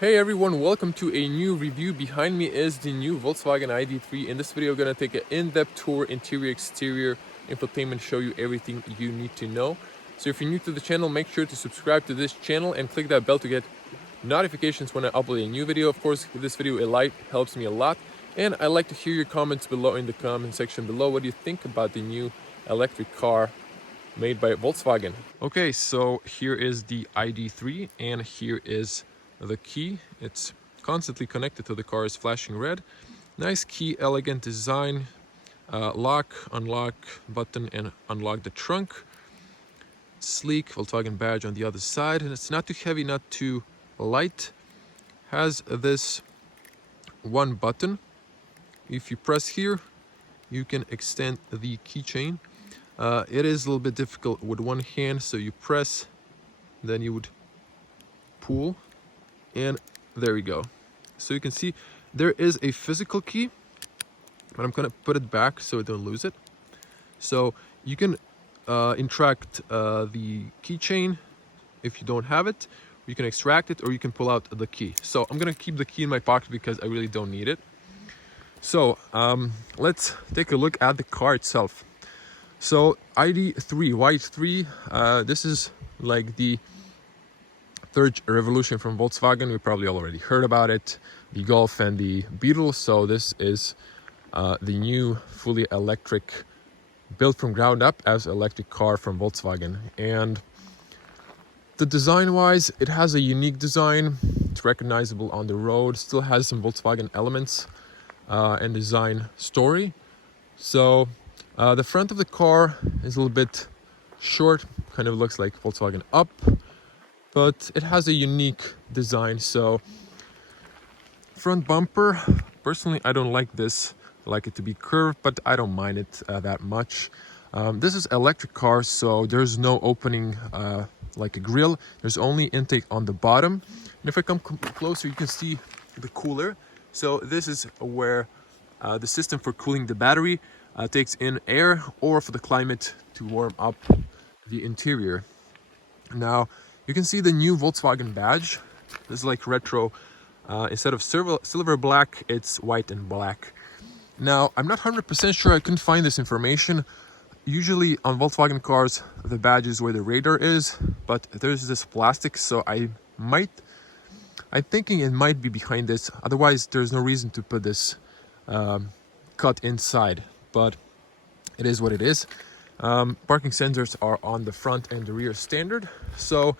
Hey everyone, welcome to a new review. Behind me is the new Volkswagen ID3. In this video, I'm going to take an in-depth tour, interior, exterior, infotainment, show you everything you need to know. So if you're new to the channel, make sure to subscribe to this channel and click that bell to get notifications when I upload a new video. Of course, give this video a like, helps me a lot. And I'd like to hear your comments below in the comment section below. What do you think about the new electric car made by Volkswagen? Okay, so here is the ID3 and here is the key. It's constantly connected to the car, is flashing red. Nice key, elegant design. Lock, unlock button and unlock the trunk. Sleek Volkswagen badge on the other side, and it's not too heavy, not too light. Has this one button. If you press here, you can extend the keychain. It is a little bit difficult with one hand, so you press, then you would pull, and there we go. So you can see there is a physical key, but I'm gonna put it back so I don't lose it. So you can interact the keychain if you don't have it. You can extract it or you can pull out the key. So I'm gonna keep the key in my pocket because I really don't need it. So let's take a look at the car itself. So ID3, Y3, this is like the third revolution from Volkswagen. We probably already heard about it, the Golf and the Beetle. So this is the new fully electric, built from ground up as electric car from Volkswagen. And the design wise, it has a unique design. It's recognizable on the road, still has some Volkswagen elements and design story. So the front of the car is a little bit short, kind of looks like Volkswagen Up, but it has a unique design. So front bumper, personally I don't like this. I like it to be curved, but I don't mind it that much. This is electric car, so there's no opening like a grill. There's only intake on the bottom. And if I come closer, you can see the cooler. So this is where the system for cooling the battery takes in air, or for the climate to warm up the interior. Now you can see the new Volkswagen badge. This is like retro. Instead of silver black, it's white and black. Now I'm not 100% sure, I couldn't find this information. Usually on Volkswagen cars the badge is where the radar is, but there's this plastic, so I'm thinking it might be behind this. Otherwise there's no reason to put this cut inside, but it is what it is. Parking sensors are on the front and the rear standard. So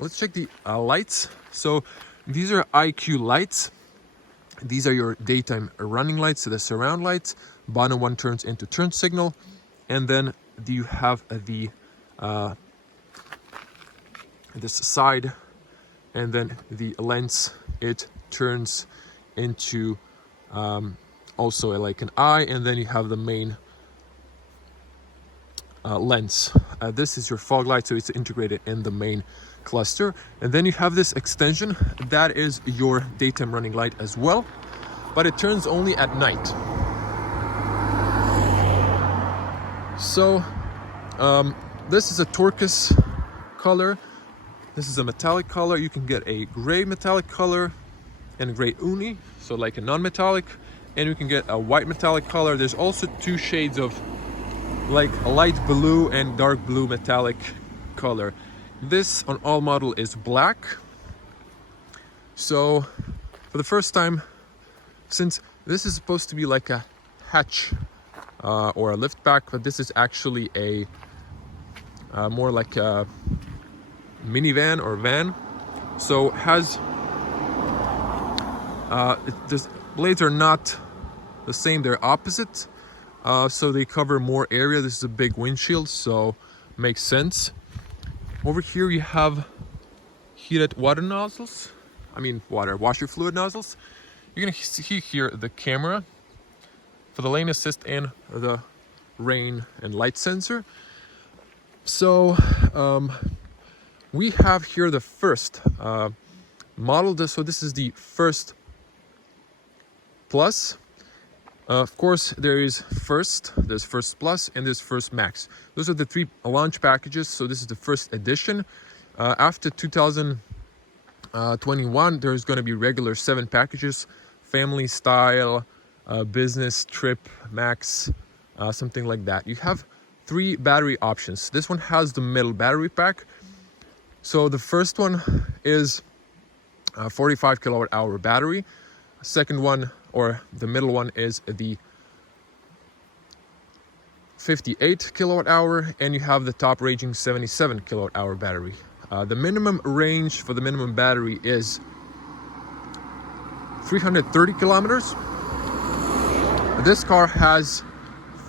let's check the lights. So these are IQ lights. These are your daytime running lights, so the surround lights. Bottom one turns into turn signal, and then you have the this side, and then the lens, it turns into also like an eye, and then you have the main lens. This is your fog light, so it's integrated in the main cluster. And then you have this extension that is your daytime running light as well, but it turns only at night. So this is a turquoise color. This is a metallic color. You can get a gray metallic color and a gray uni, so like a non-metallic, and you can get a white metallic color. There's also two shades of like a light blue and dark blue metallic color. This on all model is black. So for the first time, since this is supposed to be like a hatch or a liftback, but this is actually a more like a minivan or van. So has the blades are not the same, they're opposite. So they cover more area. This is a big windshield, so makes sense. Over here you have heated water nozzles. I mean washer fluid nozzles. You're gonna see here the camera for the lane assist and the rain and light sensor. So we have here the first model. So this is the first plus. Of course, there's First Plus, and there's First Max. Those are the three launch packages. So this is the first edition. After 2000, 21, there's going to be regular 7 packages, family style, business, trip, max, something like that. You have 3 battery options. This one has the middle battery pack. So the first one is a 45 kilowatt hour battery. Second one, or the middle one, is the 58 kilowatt hour, and you have the top ranging 77 kilowatt hour battery. The minimum range for the minimum battery is 330 kilometers. This car has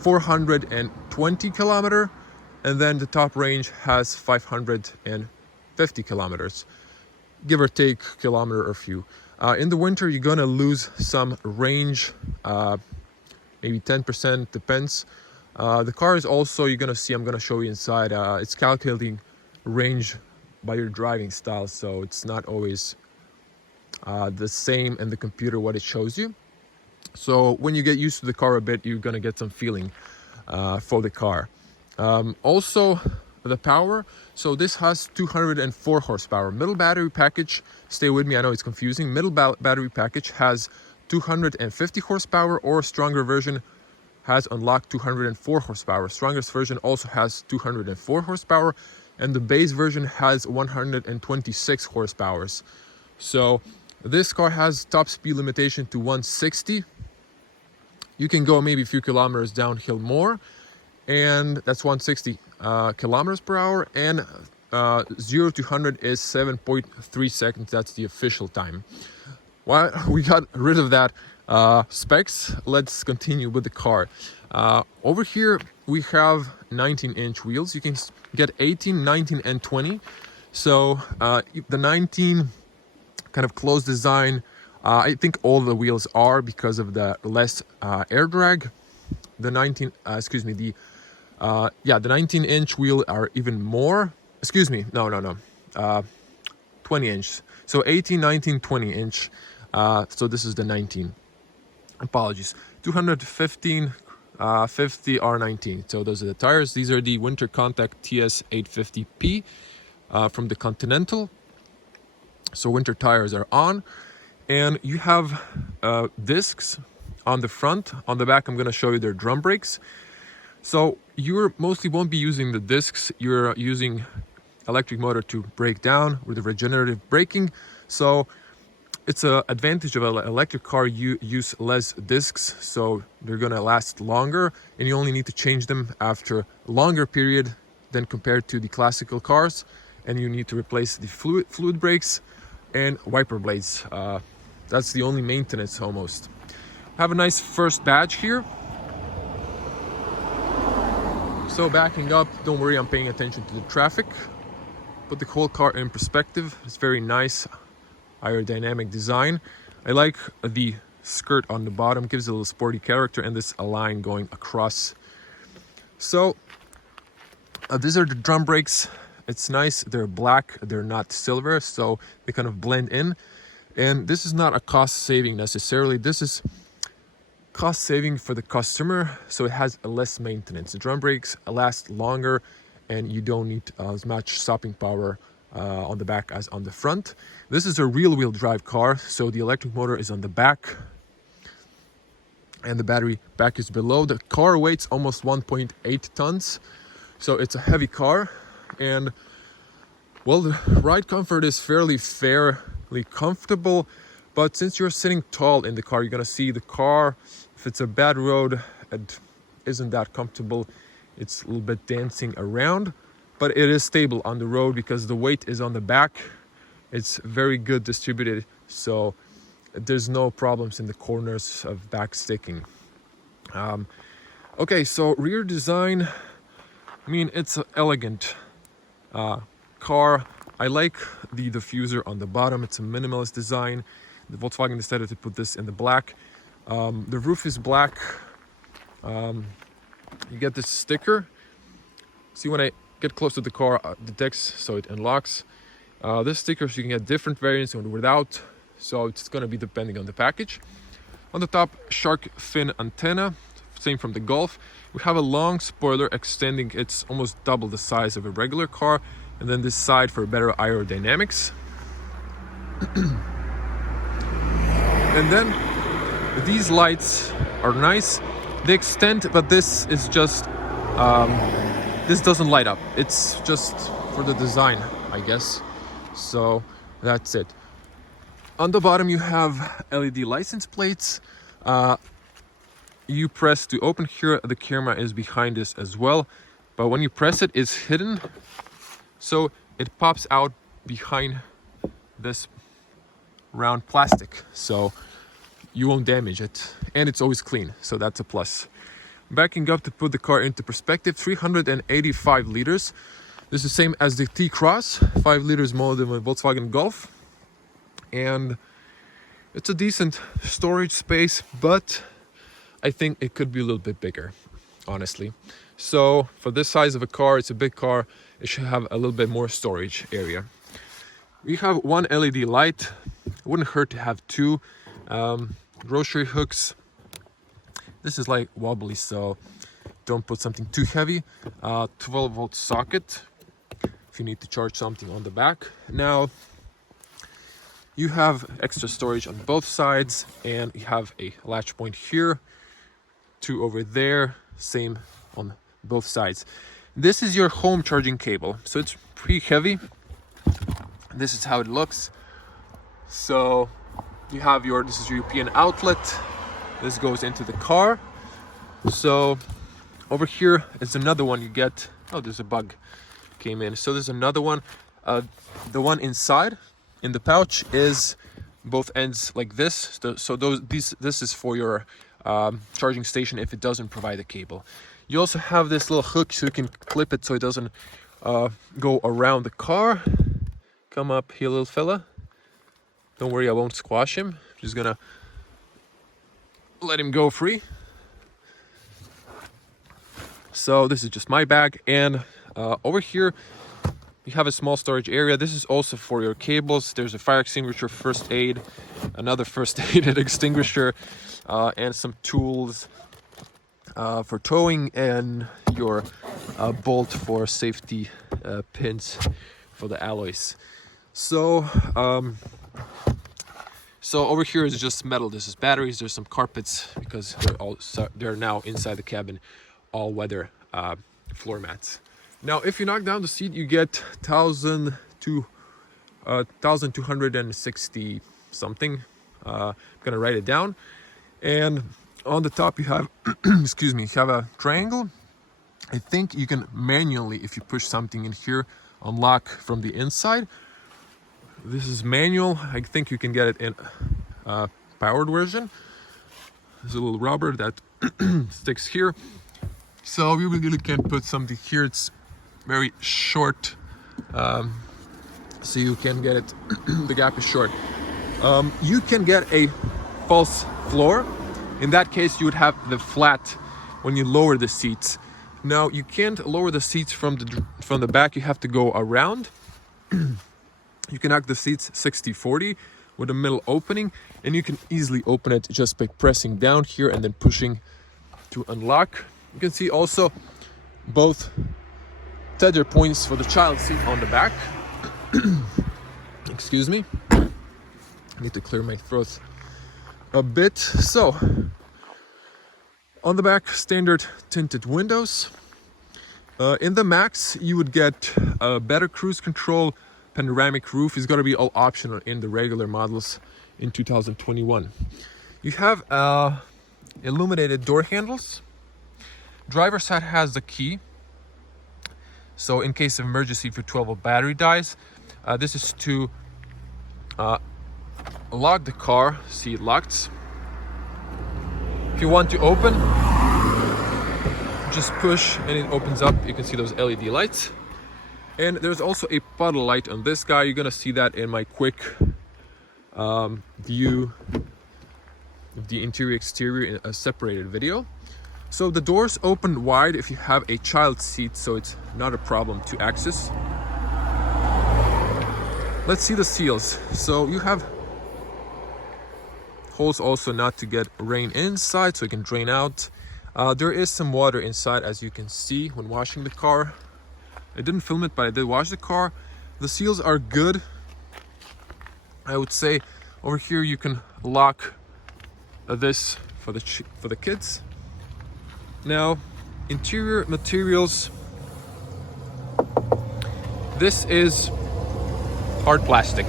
420 kilometer, and then the top range has 550 kilometers, give or take kilometer or few. In the winter, you're gonna lose some range, maybe 10%, depends. The car is also, you're gonna see, I'm gonna show you inside, it's calculating range by your driving style, so it's not always the same in the computer what it shows you. So when you get used to the car a bit, you're gonna get some feeling for the car. Also the power, so this has 204 horsepower. Middle battery package, stay with me, I know it's confusing. Middle battery package has 250 horsepower, or stronger version has unlocked 204 horsepower. Strongest version also has 204 horsepower, and the base version has 126 horsepower. So this car has top speed limitation to 160. You can go maybe a few kilometers downhill more, and that's 160 kilometers per hour, and 0 to 100 is 7.3 seconds. That's the official time. Well, we got rid of that specs. Let's continue with the car. Over here we have 19-inch wheels. You can get 18, 19, and 20. So the 19 kind of closed design, I think all the wheels are, because of the less air drag. The 19, the 19-inch wheel are even more. 20 inch. So 18, 19, 20 inch. So this is the 19. Apologies. 215, 50 R19. So those are the tires. These are the Winter Contact TS 850P from the Continental. So winter tires are on, and you have discs on the front. On the back, I'm going to show you their drum brakes. So you mostly won't be using the discs. You're using electric motor to brake down with the regenerative braking. So it's an advantage of an electric car. You use less discs, so they're going to last longer, and you only need to change them after a longer period than compared to the classical cars. And you need to replace the fluid brakes and wiper blades. That's the only maintenance almost. Have a nice first badge here. So backing up, don't worry, I'm paying attention to the traffic. Put the whole car in perspective. It's very nice aerodynamic design. I like the skirt on the bottom, gives it a little sporty character, and this line going across. So these are the drum brakes. It's nice, they're black, they're not silver, so they kind of blend in. And this is not a cost saving necessarily, this is cost saving for the customer, so it has less maintenance. The drum brakes last longer, and you don't need as much stopping power on the back as on the front. This is a rear-wheel drive car, so the electric motor is on the back, and the battery pack is below. The car weighs almost 1.8 tons, so it's a heavy car. And well, the ride comfort is fairly comfortable, but since you're sitting tall in the car, you're gonna see the car, if it's a bad road, it isn't that comfortable. It's a little bit dancing around, but it is stable on the road because the weight is on the back. It's very good distributed, so there's no problems in the corners of back sticking. Okay, so rear design, I mean, it's an elegant car. I like the diffuser on the bottom. It's a minimalist design. The Volkswagen decided to put this in the black. The roof is black. You get this sticker. See, when I get close to the car, it detects, so it unlocks. This sticker, so you can get different variants and without, so it's going to be depending on the package. On the top, shark fin antenna, same from the Golf. We have a long spoiler extending, it's almost double the size of a regular car, and then this side for better aerodynamics. And then these lights are nice. They extend, but this is just this doesn't light up. It's just for the design, I guess. So that's it. On the bottom you have LED license plates. You press to open here, the camera is behind this as well, but when you press it, it's hidden, so it pops out behind this round plastic, so you won't damage it, and it's always clean, so that's a plus. Backing up to put the car into perspective, 385 liters. This is the same as the T-Cross, 5 liters more than a Volkswagen Golf, and it's a decent storage space, but I think it could be a little bit bigger, honestly. So for this size of a car, it's a big car, it should have a little bit more storage area. We have one LED light. It wouldn't hurt to have two. Grocery hooks. This is like wobbly, so don't put something too heavy. 12-volt socket if you need to charge something on the back. Now you have extra storage on both sides, and you have a latch point here, two over there, same on both sides. This is your home charging cable, so it's pretty heavy. This is how it looks. So you have your, this is your European outlet. This goes into the car. So over here is another one you get. Oh, there's a bug came in. So there's another one. The one inside in the pouch is both ends like this. So this is for your charging station if it doesn't provide a cable. You also have this little hook so you can clip it so it doesn't go around the car. Come up here, little fella. Don't worry, I won't squash him. I'm just gonna let him go free. So this is just my bag, and over here you have a small storage area. This is also for your cables. There's a fire extinguisher, first aid, another first aid extinguisher, and some tools for towing, and your bolt for safety pins for the alloys. So over here is just metal. This is batteries. There's some carpets because they're now inside the cabin, all weather floor mats. Now, if you knock down the seat, you get 1,260 something. I'm gonna write it down. And on the top you have, excuse me, you have a triangle. I think you can manually, if you push something in here, unlock from the inside. This is manual. I think you can get it in powered version. There's a little rubber that sticks here. So you really can put something here. It's very short, so you can get it. The gap is short. You can get a false floor. In that case, you would have the flat when you lower the seats. Now you can't lower the seats from the back. You have to go around. You can knock the seats 60-40 with a middle opening, and you can easily open it just by pressing down here and then pushing to unlock. You can see also both tether points for the child seat on the back. Excuse me. I need to clear my throat a bit. So on the back, standard tinted windows. In the Max, you would get a better cruise control. Panoramic roof is going to be all optional in the regular models in 2021. You have illuminated door handles. Driver's side has the key, so in case of emergency, if your 12-volt battery dies, this is to lock the car. See, it locks. If you want to open, just push and it opens up. You can see those LED lights. And there's also a puddle light on this guy. You're gonna see that in my quick view of the interior exterior in a separated video. So the doors open wide if you have a child seat, so it's not a problem to access. Let's see the seals. So you have holes also not to get rain inside, so it can drain out. There is some water inside, as you can see when washing the car. I didn't film it, but I did wash the car. The seals are good. I would say over here you can lock this for the kids. Now, interior materials. This is hard plastic.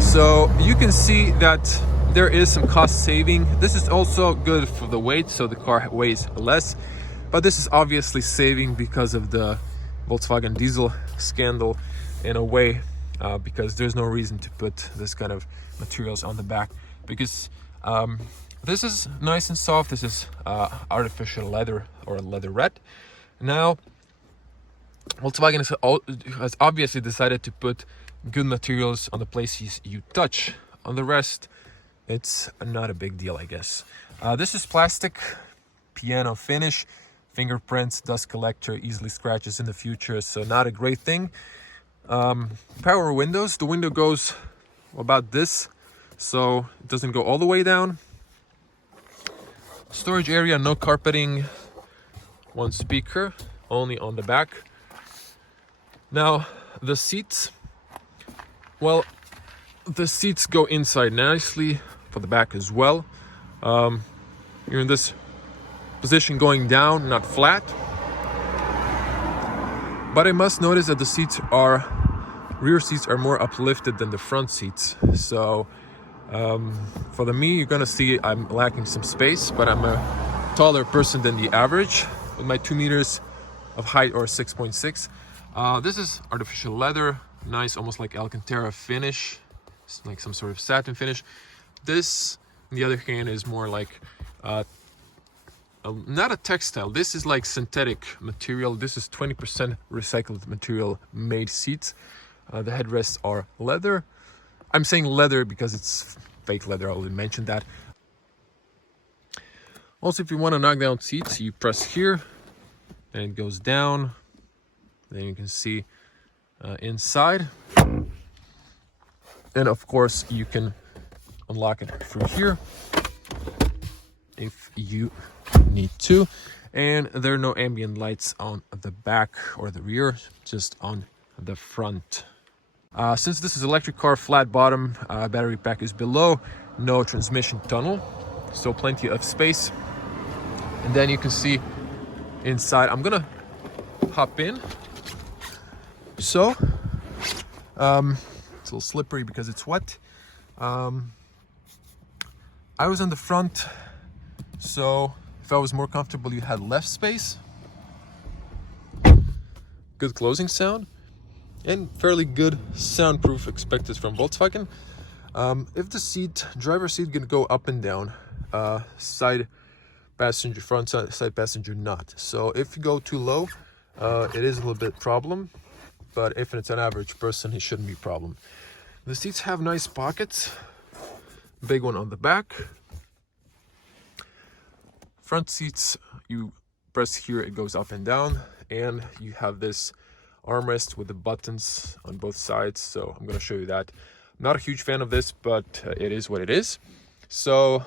So you can see that there is some cost saving. This is also good for the weight, so the car weighs less. But this is obviously saving because of the Volkswagen diesel scandal in a way, because there's no reason to put this kind of materials on the back, because this is nice and soft. This is artificial leather or leatherette. Now, Volkswagen has obviously decided to put good materials on the places you touch. On the rest, it's not a big deal, I guess. This is plastic, piano finish, fingerprints, dust collector, easily scratches in the future, so not a great thing. Power windows. The window goes about this, so it doesn't go all the way down. Storage area, no carpeting, one speaker, only on the back. Now, the seats. Well, the seats go inside nicely for the back as well. You're in this position going down, not flat. But I must notice that the rear seats are more uplifted than the front seats. So for me, you're gonna see I'm lacking some space, but I'm a taller person than the average with my 2 meters of height, or 6.6. This is artificial leather, nice, almost like Alcantara finish. It's like some sort of satin finish. This, on the other hand, is more like not a textile. This is like synthetic material. This is 20% recycled material made seats. The headrests are leather. I'm saying leather because it's fake leather. I already mentioned that. Also, if you want to knock down seats, you press here and it goes down. Then you can see inside. And of course, you can unlock it through here if you need to. And there are no ambient lights on the back or the rear, just on the front. Since this is electric car, flat bottom, battery pack is below, no transmission tunnel, so plenty of space. And then you can see inside. I'm gonna hop in. So it's a little slippery because it's wet. I was on the front, so if I was more comfortable, you had less space. Good closing sound and fairly good soundproof expected from Volkswagen. If the driver seat can go up and down, side passenger, front side passenger not. So if you go too low, it is a little bit problem. But if it's an average person, it shouldn't be a problem. The seats have nice pockets. Big one on the back. Front seats, you press here, it goes up and down. And you have this armrest with the buttons on both sides. So I'm going to show you that. Not a huge fan of this, but it is what it is. So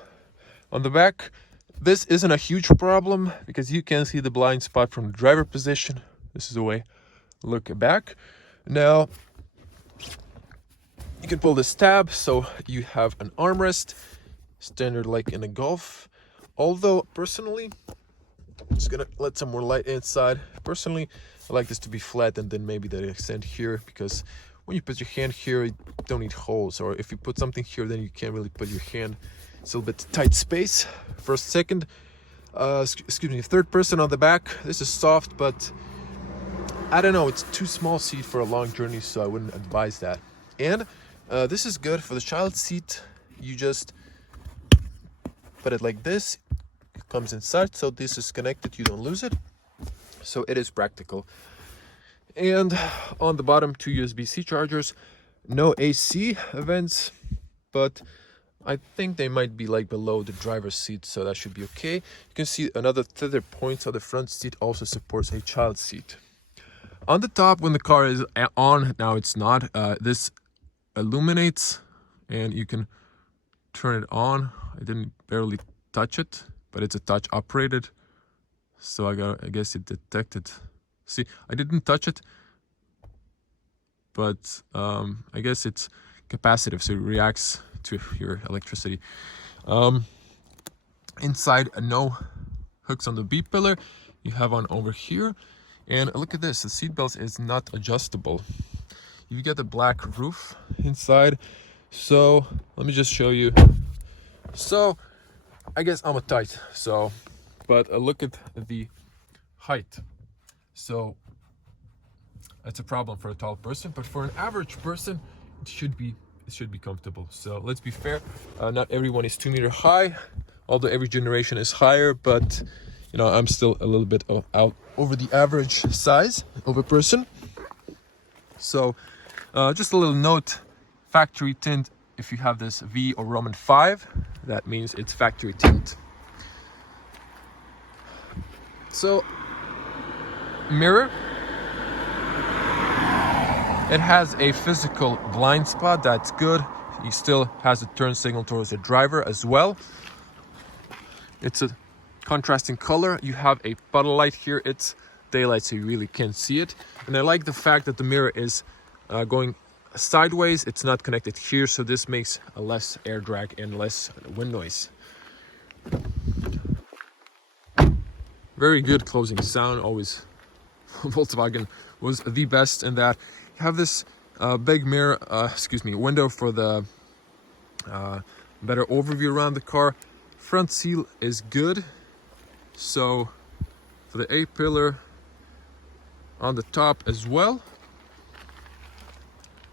on the back, this isn't a huge problem because you can see the blind spot from the driver position. This is the way look back. Now you can pull this tab, so you have an armrest, standard like in a Golf. Although personally, I'm just gonna let some more light inside. Personally, I like this to be flat, and then maybe that extend here, because when you put your hand here, you don't need holes, or if you put something here, then you can't really put your hand. It's a little bit tight space. First, second, third person on the back. This is soft, but I don't know, it's too small seat for a long journey, so I wouldn't advise that. And this is good for the child seat. You just put it like this, it comes inside, so this is connected, you don't lose it. So it is practical. And on the bottom, 2 USB-C chargers, no AC vents, but I think they might be like below the driver's seat, so that should be okay. You can see another tether point, so the front seat also supports a child seat. On the top, when the car is on, now it's not, this illuminates and you can turn it on. I didn't barely touch it, but it's a touch operated, so I guess it detected. See, I didn't touch it, but I guess it's capacitive, so it reacts to your electricity. Inside, no hooks on the B pillar. You have one over here, and look at this, the seat belt is not adjustable. You get the black roof inside, so let me just show you. So I guess I'm a tight, so but look at the height. So it's a problem for a tall person, but for an average person it should be comfortable. So let's be fair, not everyone is 2 meter high, although every generation is higher, but you know, I'm still a little bit out over the average size of a person. So just a little note, factory tint, if you have this V or Roman 5, that means it's factory tint. So mirror, it has a physical blind spot, that's good. It still has a turn signal towards the driver as well. It's a contrasting color. You have a puddle light here, it's daylight so you really can't see it. And I like the fact that the mirror is going sideways, it's not connected here, so this makes a less air drag and less wind noise. Very good closing sound, always Volkswagen was the best in that. You have this big mirror, window for the better overview around the car. Front seal is good. So for the A pillar on the top as well.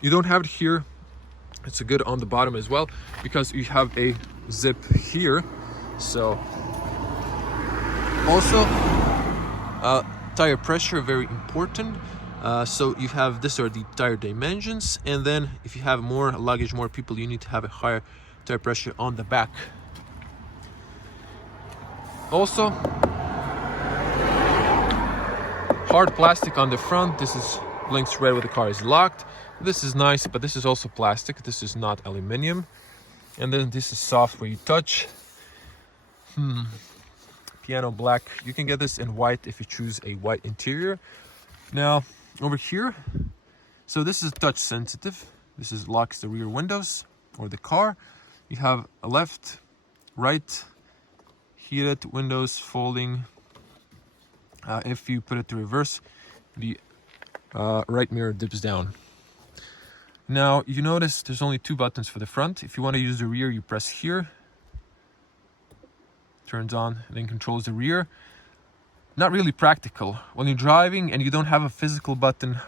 You don't have it here. It's a good on the bottom as well because you have a zip here. So also tire pressure, very important. So you have, this are the tire dimensions, and then if you have more luggage, more people, you need to have a higher tire pressure on the back. Also, hard plastic on the front. This is blinks red when the car is locked. This is nice, but this is also plastic. This is not aluminum. And then this is soft where you touch. Piano black. You can get this in white if you choose a white interior. Now over here, so this is touch sensitive. This is locks the rear windows or the car. You have a left, right, heated windows, folding. If you put it to reverse, the right mirror dips down. Now you notice there's only 2 buttons for the front. If you want to use the rear, you press here, turns on, and then controls the rear. Not really practical. When you're driving and you don't have a physical button,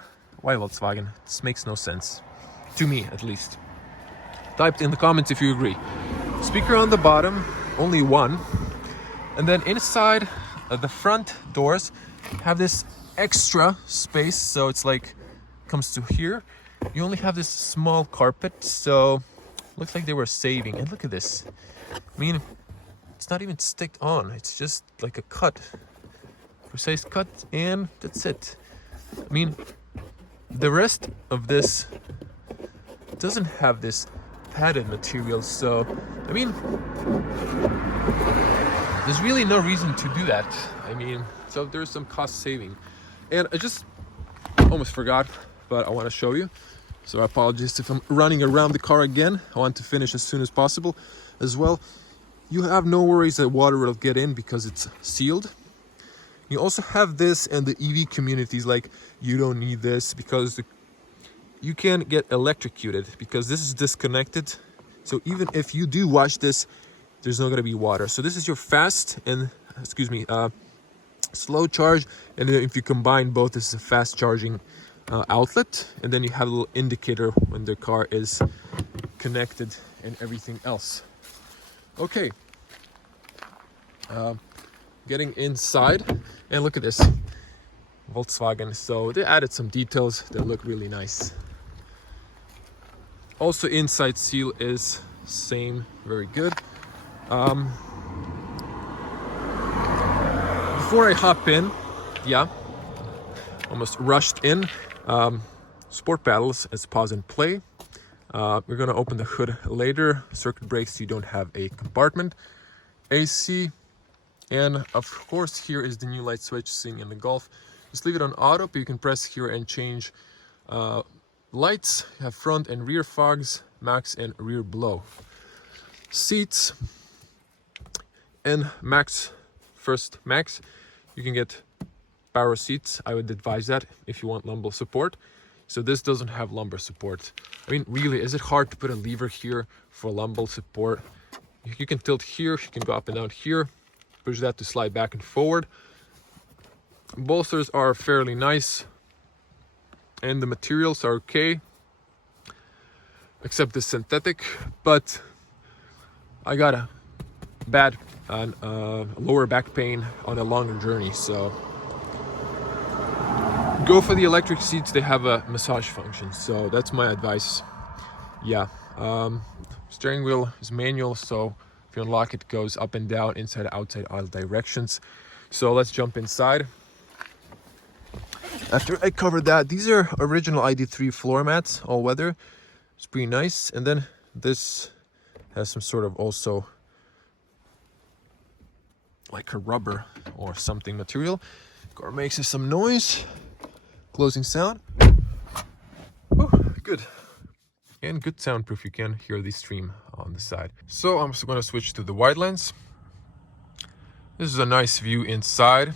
why Volkswagen? This makes no sense. To me, at least. Type in the comments if you agree. Speaker on the bottom, only 1. And then inside the front doors have this extra space, so it's like comes to here. You only have this small carpet, so looks like they were saving. And look at this. I mean, it's not even sticked on. It's just like a cut, precise cut, and that's it. I mean, the rest of this doesn't have this padded material, so I mean, there's really no reason to do that. I mean, so there's some cost saving. And I just almost forgot, but I want to show you. So apologies if I'm running around the car again. I want to finish as soon as possible as well. You have no worries that water will get in because it's sealed. You also have this, and the EV communities like, you don't need this because you can get electrocuted because this is disconnected. So even if you do wash this, there's not going to be water. So this is your fast and slow charge, and then if you combine both, this is a fast charging outlet, and then you have a little indicator when the car is connected and everything else. Okay, getting inside, and look at this Volkswagen. So they added some details that look really nice. Also, inside seal is same, very good. Before I hop in, almost rushed in. Sport paddles as pause and play. We're gonna open the hood later. Circuit brakes, you don't have a compartment. AC, and of course here is the new light switch, seeing in the Golf. Just leave it on auto, but you can press here and change Lights, you have front and rear fogs, max and rear blow. Seats and max, first max, you can get power seats. I would advise that if you want lumbar support. So this doesn't have lumbar support. I mean, really, is it hard to put a lever here for lumbar support? You can tilt here, you can go up and down here, push that to slide back and forward. Bolsters are fairly nice, and the materials are okay, except the synthetic, but I got a bad lower back pain on a longer journey, so go for the electric seats. They have a massage function, so that's my advice. Yeah, steering wheel is manual, so if you unlock it, goes up and down, inside, outside, all directions. So let's jump inside. After I covered that, these are original ID3 floor mats, all weather. It's pretty nice. And then this has some sort of also like a rubber or something material. Car makes some noise. Closing sound. Oh, good. And good soundproof. You can hear the stream on the side. So I'm just going to switch to the wide lens. This is a nice view inside.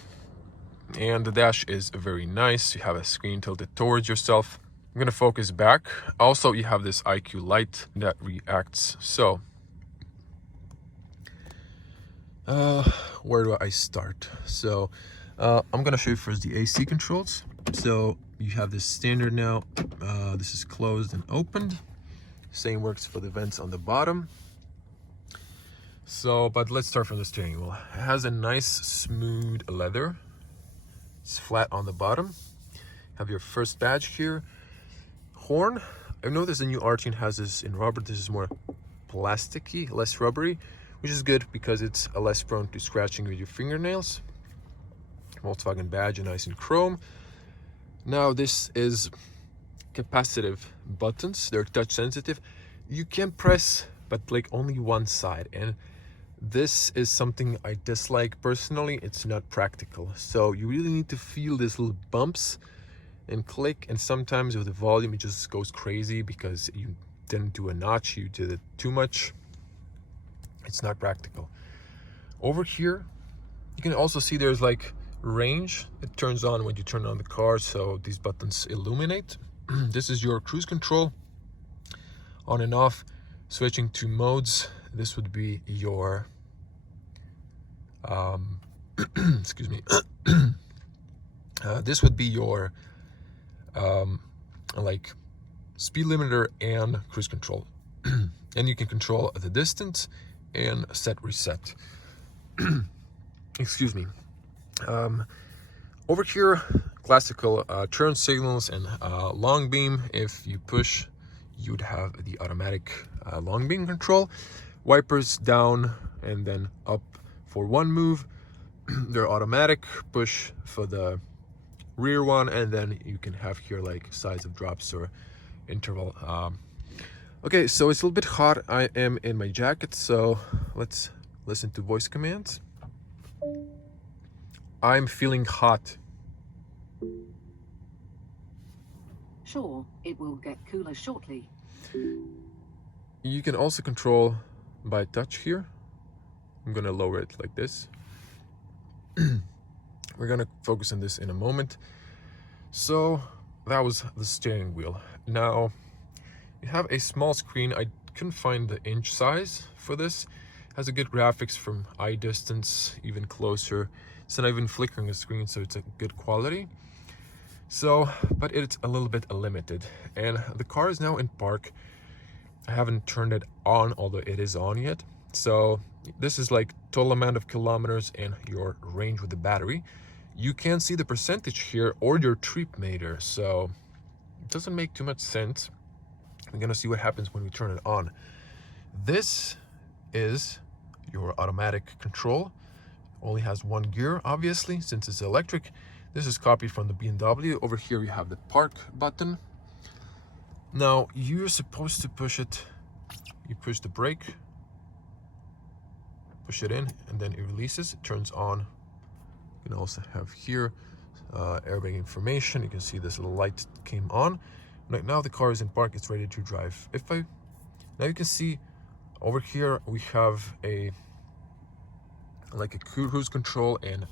And the dash is very nice. You have a screen tilted towards yourself. I'm going to focus back. Also, you have this IQ light that reacts. So, where do I start? So, I'm going to show you first the AC controls. So, you have this standard now. This is closed and opened. Same works for the vents on the bottom. So, but let's start from the steering wheel. It has a nice smooth leather. It's flat on the bottom. Have your first badge here. Horn. I noticed the new R10 has this in rubber. This is more plasticky, less rubbery, which is good because it's less prone to scratching with your fingernails. Volkswagen badge, nice in chrome. Now this is capacitive buttons. They're touch sensitive. You can press, but like only one side, and this is something I dislike personally. It's not practical. So you really need to feel these little bumps and click, and sometimes with the volume it just goes crazy because you didn't do a notch, you did it too much. It's not practical. Over here you can also see there's like range. It turns on when you turn on the car, so these buttons illuminate. This is your cruise control, on and off. Switching to modes, this would be your excuse me. This would be your like speed limiter and cruise control. And you can control the distance and set reset. Excuse me. Over here, classical turn signals and long beam. If you push, you'd have the automatic long beam control. Wipers down and then up for one move. They're automatic. Push for the rear one, and then you can have here like size of drops or interval. Okay, so it's a little bit hot. I am in my jacket, so let's listen to voice commands. I'm feeling hot. Sure, it will get cooler shortly. You can also control by touch here. I'm gonna lower it like this. We're gonna focus on this in a moment. So that was the steering wheel. Now you have a small screen. I couldn't find the inch size for this. It has a good graphics from eye distance, even closer. It's not even flickering the screen, so it's a good quality. So, but it's a little bit limited. And the car is now in park. I haven't turned it on, although it is on yet. So this is like total amount of kilometers and your range with the battery. You can see the percentage here or your trip meter, so it doesn't make too much sense. We're gonna see what happens when we turn it on. This is your automatic control. Only has one gear, obviously, since it's electric. This is copied from the BMW. Over here you have the park button. Now you're supposed to push it. You push the brake, push it in, and then it releases. It turns on. You can also have here airbag information. You can see this little light came on. Right now the car is in park, it's ready to drive. Now you can see over here we have a cruise control and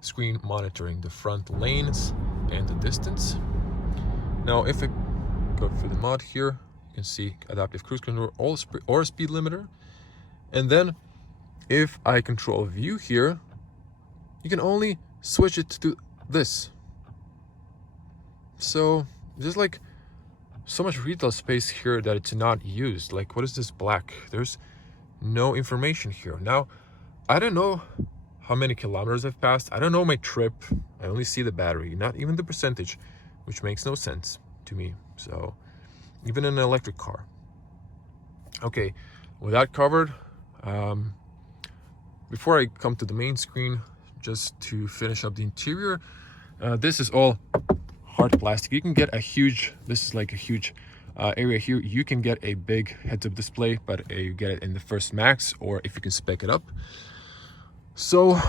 screen monitoring the front lanes and the distance. Now if I go through the mod here, you can see adaptive cruise control or speed limiter. And then if I control view here, you can only switch it to this. So there's like so much retail space here that it's not used. Like, what is this black? There's no information here. Now, I don't know how many kilometers I've passed. I don't know my trip. I only see the battery, not even the percentage, which makes no sense to me. So even in an electric car. Okay, with that covered, before I come to the main screen, just to finish up the interior, this is all hard plastic. You can get a huge, this is like a huge area here. You can get a big heads-up display, but you get it in the first max, or if you can spec it up. So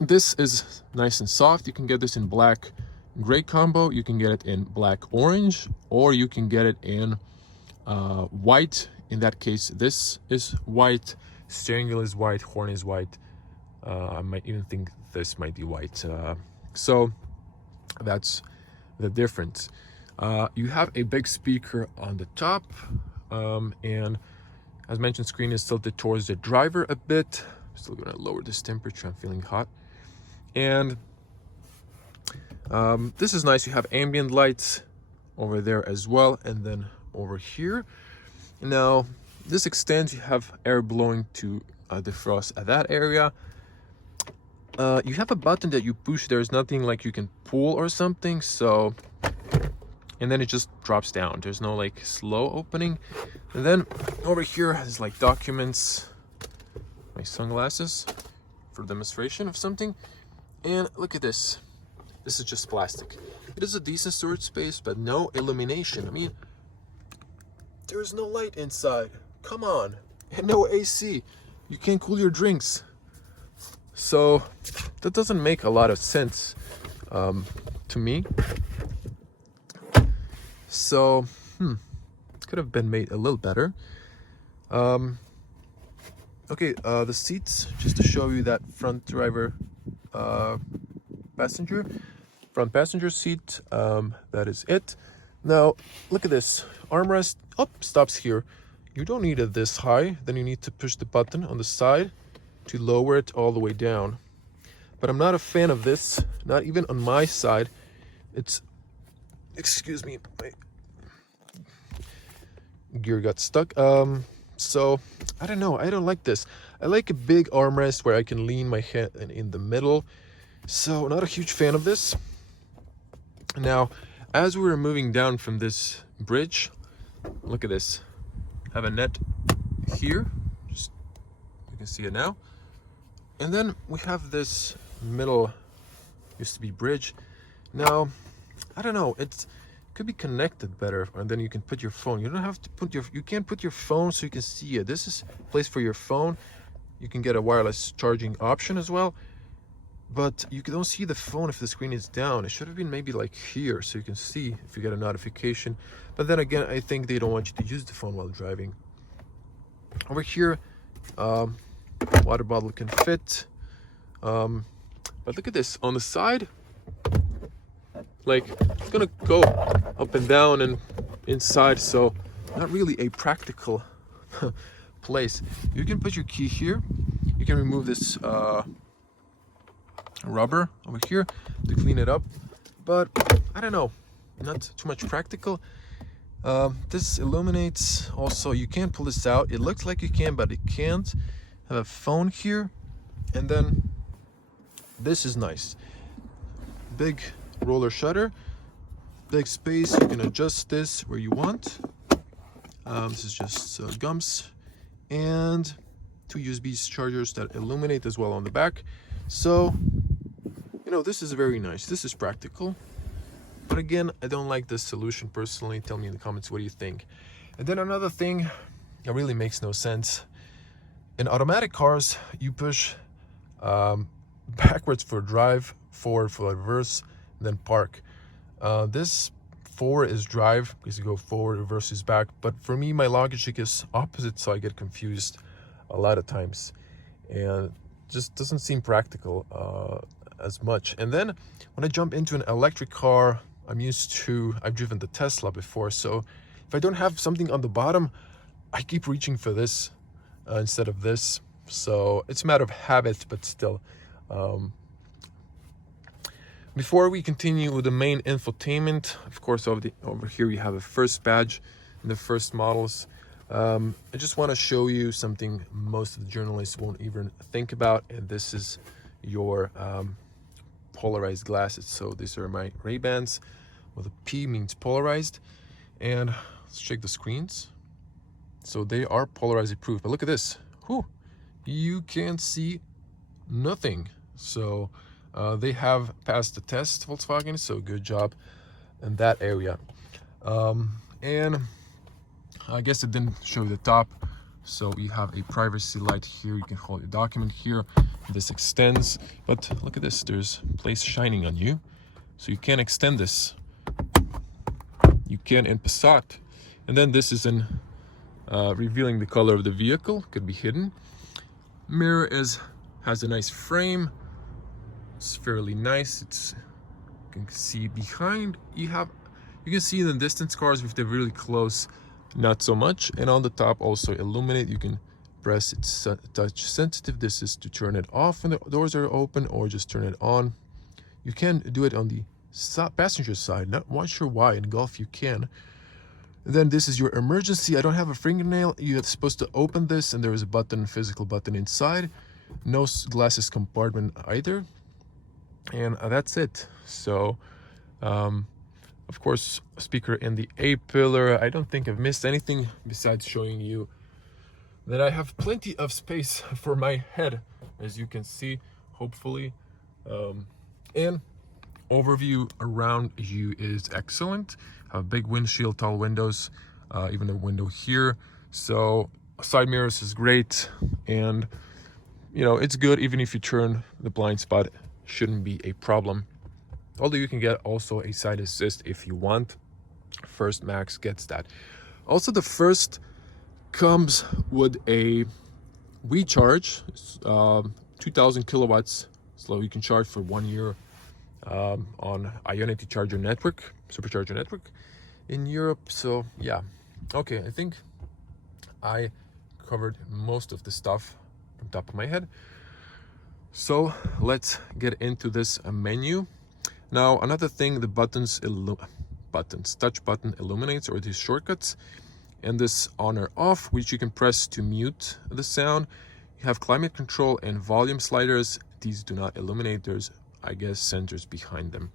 this is nice and soft. You can get this in black gray combo, you can get it in black orange, or you can get it in white. In that case, this is white, steering wheel is white, horn is white. I might even think this might be white. So that's the difference. You have a big speaker on the top, and as mentioned, screen is tilted towards the driver a bit. Still gonna lower this temperature, I'm feeling hot. And this is nice. You have ambient lights over there as well, and then over here. Now this extends, you have air blowing to defrost at that area. You have a button that you push. There's nothing like you can pull or something, so, and then it just drops down. There's no like slow opening. And then over here is like documents, my sunglasses for demonstration of something. And look at this. This is just plastic. It is a decent storage space, but no illumination. I mean, there's no light inside. Come on. And no AC. You can't cool your drinks. So that doesn't make a lot of sense to me. So could have been made a little better. Okay, the seats, just to show you that front driver front passenger seat, that is it. Now look at this armrest. Stops here. You don't need it this high. Then you need to push the button on the side to lower it all the way down. But I'm not a fan of this, not even on my side. It's, excuse me, my gear got stuck. So I don't know, I don't like this. I like a big armrest where I can lean my head in the middle. So not a huge fan of this. Now, as we were moving down from this bridge, look at this. I have a net here, just you can see it now. And then we have this middle, used to be bridge. Now, I don't know, it could be connected better, and then you can put your phone. You don't have to put you can't put your phone so you can see it. This is a place for your phone. You can get a wireless charging option as well, but you don't see the phone if the screen is down. It should have been maybe like here so you can see if you get a notification. But then again, I think they don't want you to use the phone while driving. Over here, water bottle can fit. But look at this on the side. Like, it's gonna go up and down and inside, so not really a practical place. You can put your key here. You can remove this rubber over here to clean it up, but I don't know, not too much practical. This illuminates also. You can't pull this out. It looks like you can, but it can't. Have a phone here, and then this is nice. Big roller shutter, big space. You can adjust this where you want. This is just gums, and 2 USB chargers that illuminate as well on the back. So, you know, this is very nice. This is practical. But again, I don't like this solution personally. Tell me in the comments, what do you think? And then another thing that really makes no sense. In automatic cars, you push backwards for drive, forward for reverse, then park. This forward is drive, because you go forward, reverse is back. But for me, my logic is opposite, so I get confused a lot of times, and just doesn't seem practical as much. And then when I jump into an electric car, I've driven the Tesla before, so if I don't have something on the bottom, I keep reaching for this instead of this. So it's a matter of habit, but still. Before we continue with the main infotainment, of course, over here you have a first badge and the first models. I just want to show you something most of the journalists won't even think about, and this is your polarized glasses. So these are my Ray-Bans, with a P means polarized, and let's check the screens. So they are polarized approved, but look at this. Whew, you can't see nothing. So they have passed the test, Volkswagen, so good job in that area. And I guess it didn't show the top, so you have a privacy light here. You can hold your document here. This extends, but look at this, there's place shining on you, so you can extend this. You can in Passat. And then this is in revealing the color of the vehicle, could be hidden. Mirror has a nice frame. It's fairly nice. You can see behind. You can see in the distance cars if they're really close, not so much. And on the top also illuminate. You can press it's touch sensitive. This is to turn it off when the doors are open, or just turn it on. You can do it on the passenger side. Not sure why. In Golf you can. And then this is your emergency. I don't have a fingernail. You're supposed to open this, and there is a button, physical button inside. No glasses compartment either. And that's it. So of course, speaker in the A pillar. I don't think I've missed anything besides showing you that I have plenty of space for my head, as you can see, hopefully. And overview around you is excellent. Have a big windshield, tall windows, even a window here. So side mirrors is great, and it's good. Even if you turn the blind spot, shouldn't be a problem. Although you can get also a side assist if you want. First Max gets that. Also, the first comes with a recharge, 2000 kilowatts, so you can charge for 1 year on Ionity charger network, supercharger network in Europe. So yeah, okay, I think I covered most of the stuff from top of my head. So let's get into this menu. Now, another thing, the touch button illuminates, or these shortcuts, and this on or off, which you can press to mute the sound. You have climate control and volume sliders. These do not illuminate. There's, I guess, sensors behind them.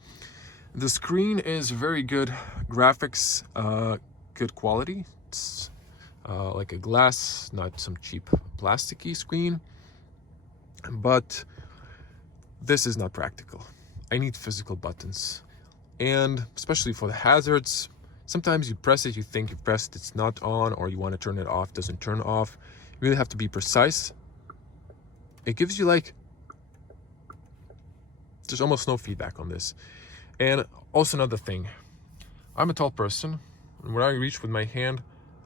The screen is very good graphics, good quality. It's like a glass, not some cheap plasticky screen. But this is not practical. I need physical buttons, and especially for the hazards, sometimes you press it, you think you pressed, it's not on, or you want to turn it off, doesn't turn off. You really have to be precise. It gives you there's almost no feedback on this. And also another thing, I'm a tall person, and when I reach with my hand,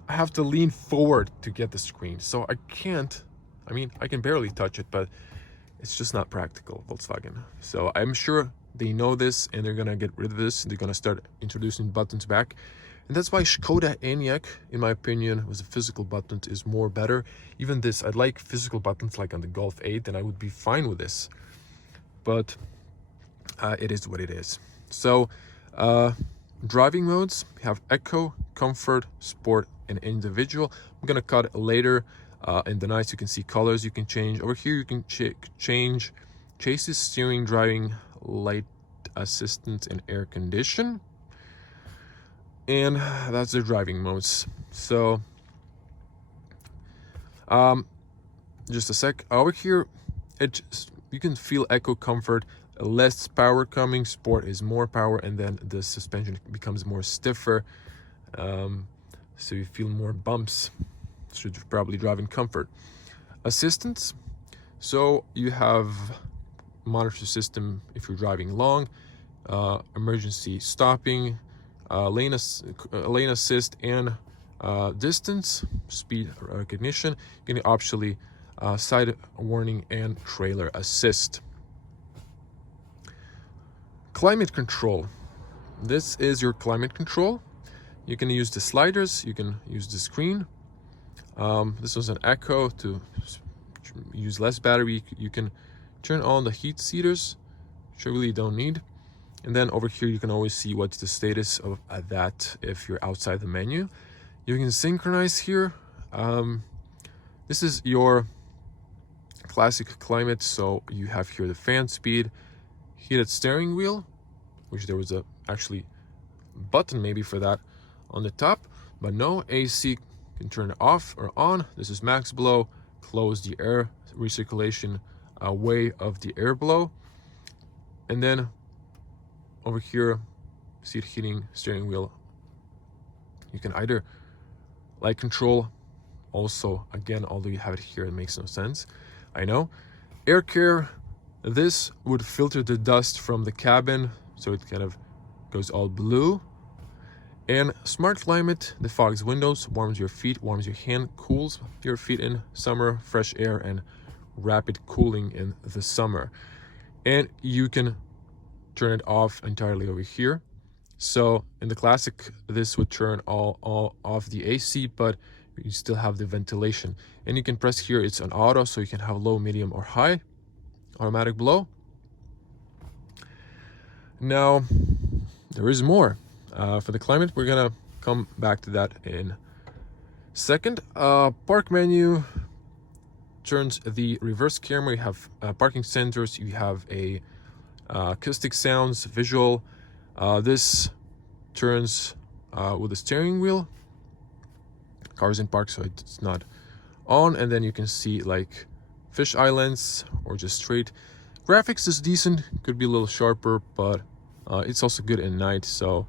I have to lean forward to get the screen. So I can barely touch it, but it's just not practical, Volkswagen. So I'm sure they know this, and they're gonna get rid of this, and they're gonna start introducing buttons back. And that's why Skoda Enyaq, in my opinion, with the physical buttons is more better. Even this, I'd like physical buttons like on the Golf 8, and I would be fine with this. But it is what it is. So driving modes, we have Eco, Comfort, Sport, and Individual. I'm gonna cut later. In the nights you can see colors you can change. Over here you can change chassis, steering, driving, light assistance, and air condition. And that's the driving modes. So just a sec. Over here you can feel Eco, Comfort, less power coming. Sport is more power, and then the suspension becomes more stiffer, so you feel more bumps. Should probably drive in Comfort. Assistance, so you have monitor system if you're driving long, emergency stopping, lane assist, and distance, speed recognition. You can optionally side warning and trailer assist. Climate control. This is your climate control. You can use the sliders, you can use the screen. This was an echo to use less battery. You can turn on the heat seaters, which I really don't need. And then over here, you can always see what's the status of that if you're outside the menu. You can synchronize here. This is your classic climate. So you have here the fan speed, heated steering wheel, which there was a actually button maybe for that on the top, but no. AC can turn it off or on. This is max blow, close the air recirculation way of the air blow. And then over here, seat heating, steering wheel. You can either light control, also again, although you have it here, it makes no sense, I know. Air care, this would filter the dust from the cabin, so it kind of goes all blue. And smart climate, the fogs windows, warms your feet, warms your hand, cools your feet in summer, fresh air and rapid cooling in the summer. And you can turn it off entirely over here. So in the classic, this would turn all off the AC, but you still have the ventilation. And you can press here, it's on auto, so you can have low, medium or high, automatic blow. Now, there is more. For the climate, we're gonna come back to that in a second. Park menu turns the reverse camera. You have parking sensors. You have a acoustic sounds, visual. This turns with the steering wheel. Cars in park, so it's not on. And then you can see like fish islands or just straight. Graphics is decent. Could be a little sharper, but it's also good at night. So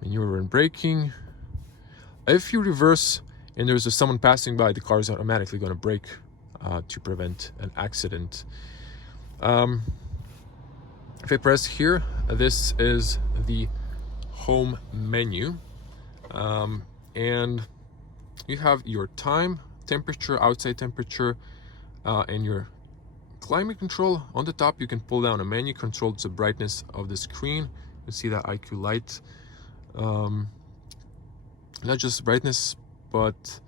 maneuver and braking. If you reverse and there's someone passing by, the car is automatically going to brake to prevent an accident. If I press here, this is the home menu, and you have your time, temperature, outside temperature, and your climate control. On the top, you can pull down a menu, control the brightness of the screen. You can see that IQ light. Not just brightness, but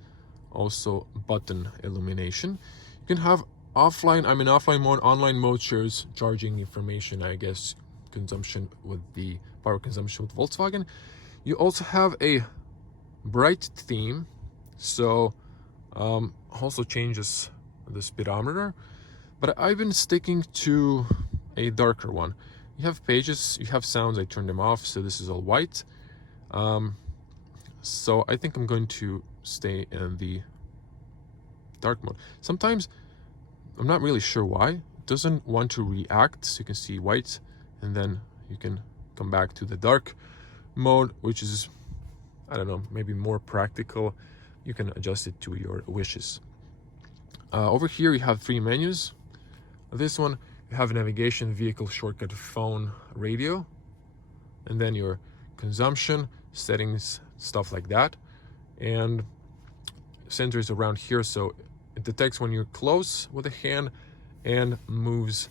also button illumination. You can have offline, offline mode. Online mode shows charging information, I guess, consumption with the power consumption with Volkswagen. You also have a bright theme, so also changes the speedometer, but I've been sticking to a darker one. You have pages, you have sounds, I turned them off, so this is all white. So I think I'm going to stay in the dark mode. Sometimes I'm not really sure why it doesn't want to react, so you can see white, and then you can come back to the dark mode, which is, I don't know, maybe more practical. You can adjust it to your wishes. Over here you have 3 menus. This one, you have navigation, vehicle shortcut, phone, radio, and then your consumption, settings, stuff like that. And sensors around here, so it detects when you're close with a hand and moves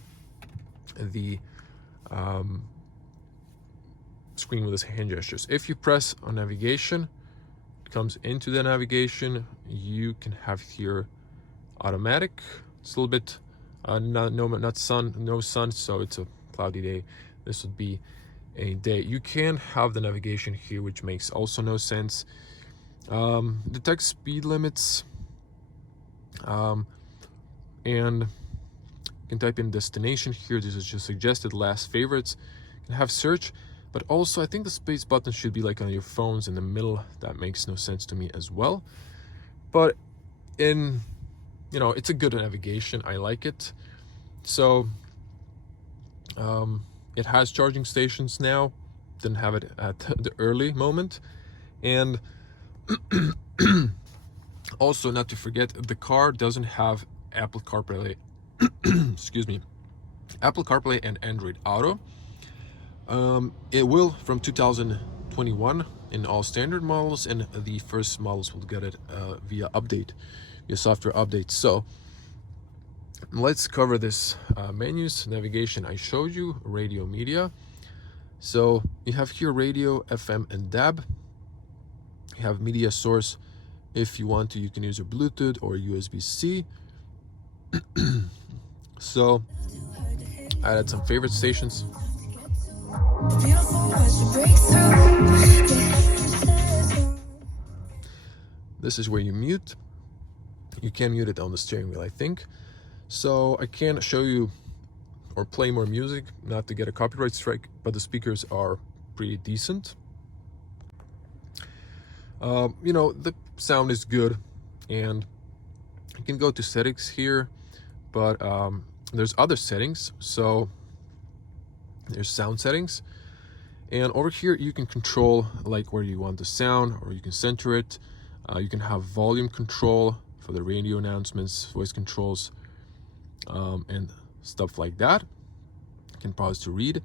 the screen with its hand gestures. If you press on navigation, it comes into the navigation. You can have here automatic. It's a little bit no sun, so it's a cloudy day. This would be a day. You can have the navigation here, which makes also no sense. Detect speed limits, and you can type in destination here. This is just suggested last favorites. You can have search, but also I think the space button should be like on your phones in the middle. That makes no sense to me as well, but it's a good navigation. I like it. So it has charging stations now. Didn't have it at the early moment. And also, not to forget, the car doesn't have Apple CarPlay excuse me, Apple CarPlay and Android Auto. It will from 2000 21 in all standard models, and the first models will get it via software update. So let's cover this menus. Navigation I showed you, radio media. So you have here radio, FM, and DAB. You have media source. If you want to, you can use your Bluetooth or USB-C. So I added some favorite stations. This is where you mute. You can mute it on the steering wheel, I think. So I can show you or play more music, not to get a copyright strike, but the speakers are pretty decent. You know, the sound is good, and you can go to settings here, but there's other settings. So there's sound settings, and over here you can control like where you want the sound, or you can center it. You can have volume control for the radio announcements, voice controls, and stuff like that. You can pause to read.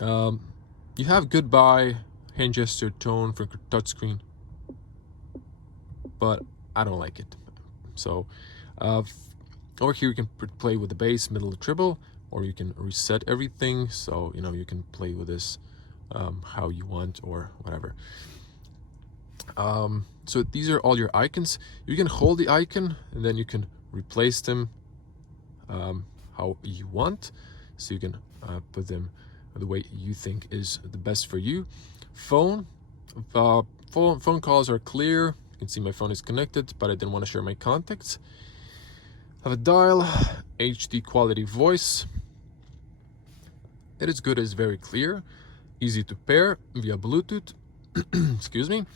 You have goodbye, hand gesture, tone for touchscreen, but I don't like it. So over here you can play with the bass, middle, treble, or you can reset everything. So, you know, you can play with this how you want or whatever. So these are all your icons. You can hold the icon and then you can replace them how you want. So you can put them the way you think is the best for you. Phone calls are clear. You can see my phone is connected, but I didn't want to share my contacts. Have a dial, HD quality voice. It is good, it's very clear, easy to pair via Bluetooth. Excuse me.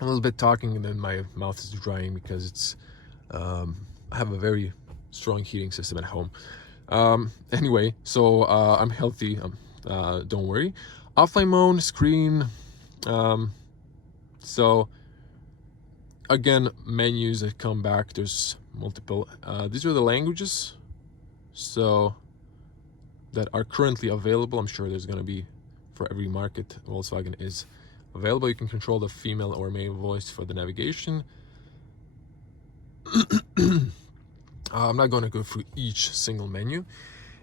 A little bit talking and then my mouth is drying because it's I have a very strong heating system at home. Anyway, so I'm healthy, don't worry. Offline mode, screen. So again, menus that come back, there's multiple. These are the languages so that are currently available. I'm sure there's going to be for every market Volkswagen is available. You can control the female or male voice for the navigation. I'm not going to go through each single menu.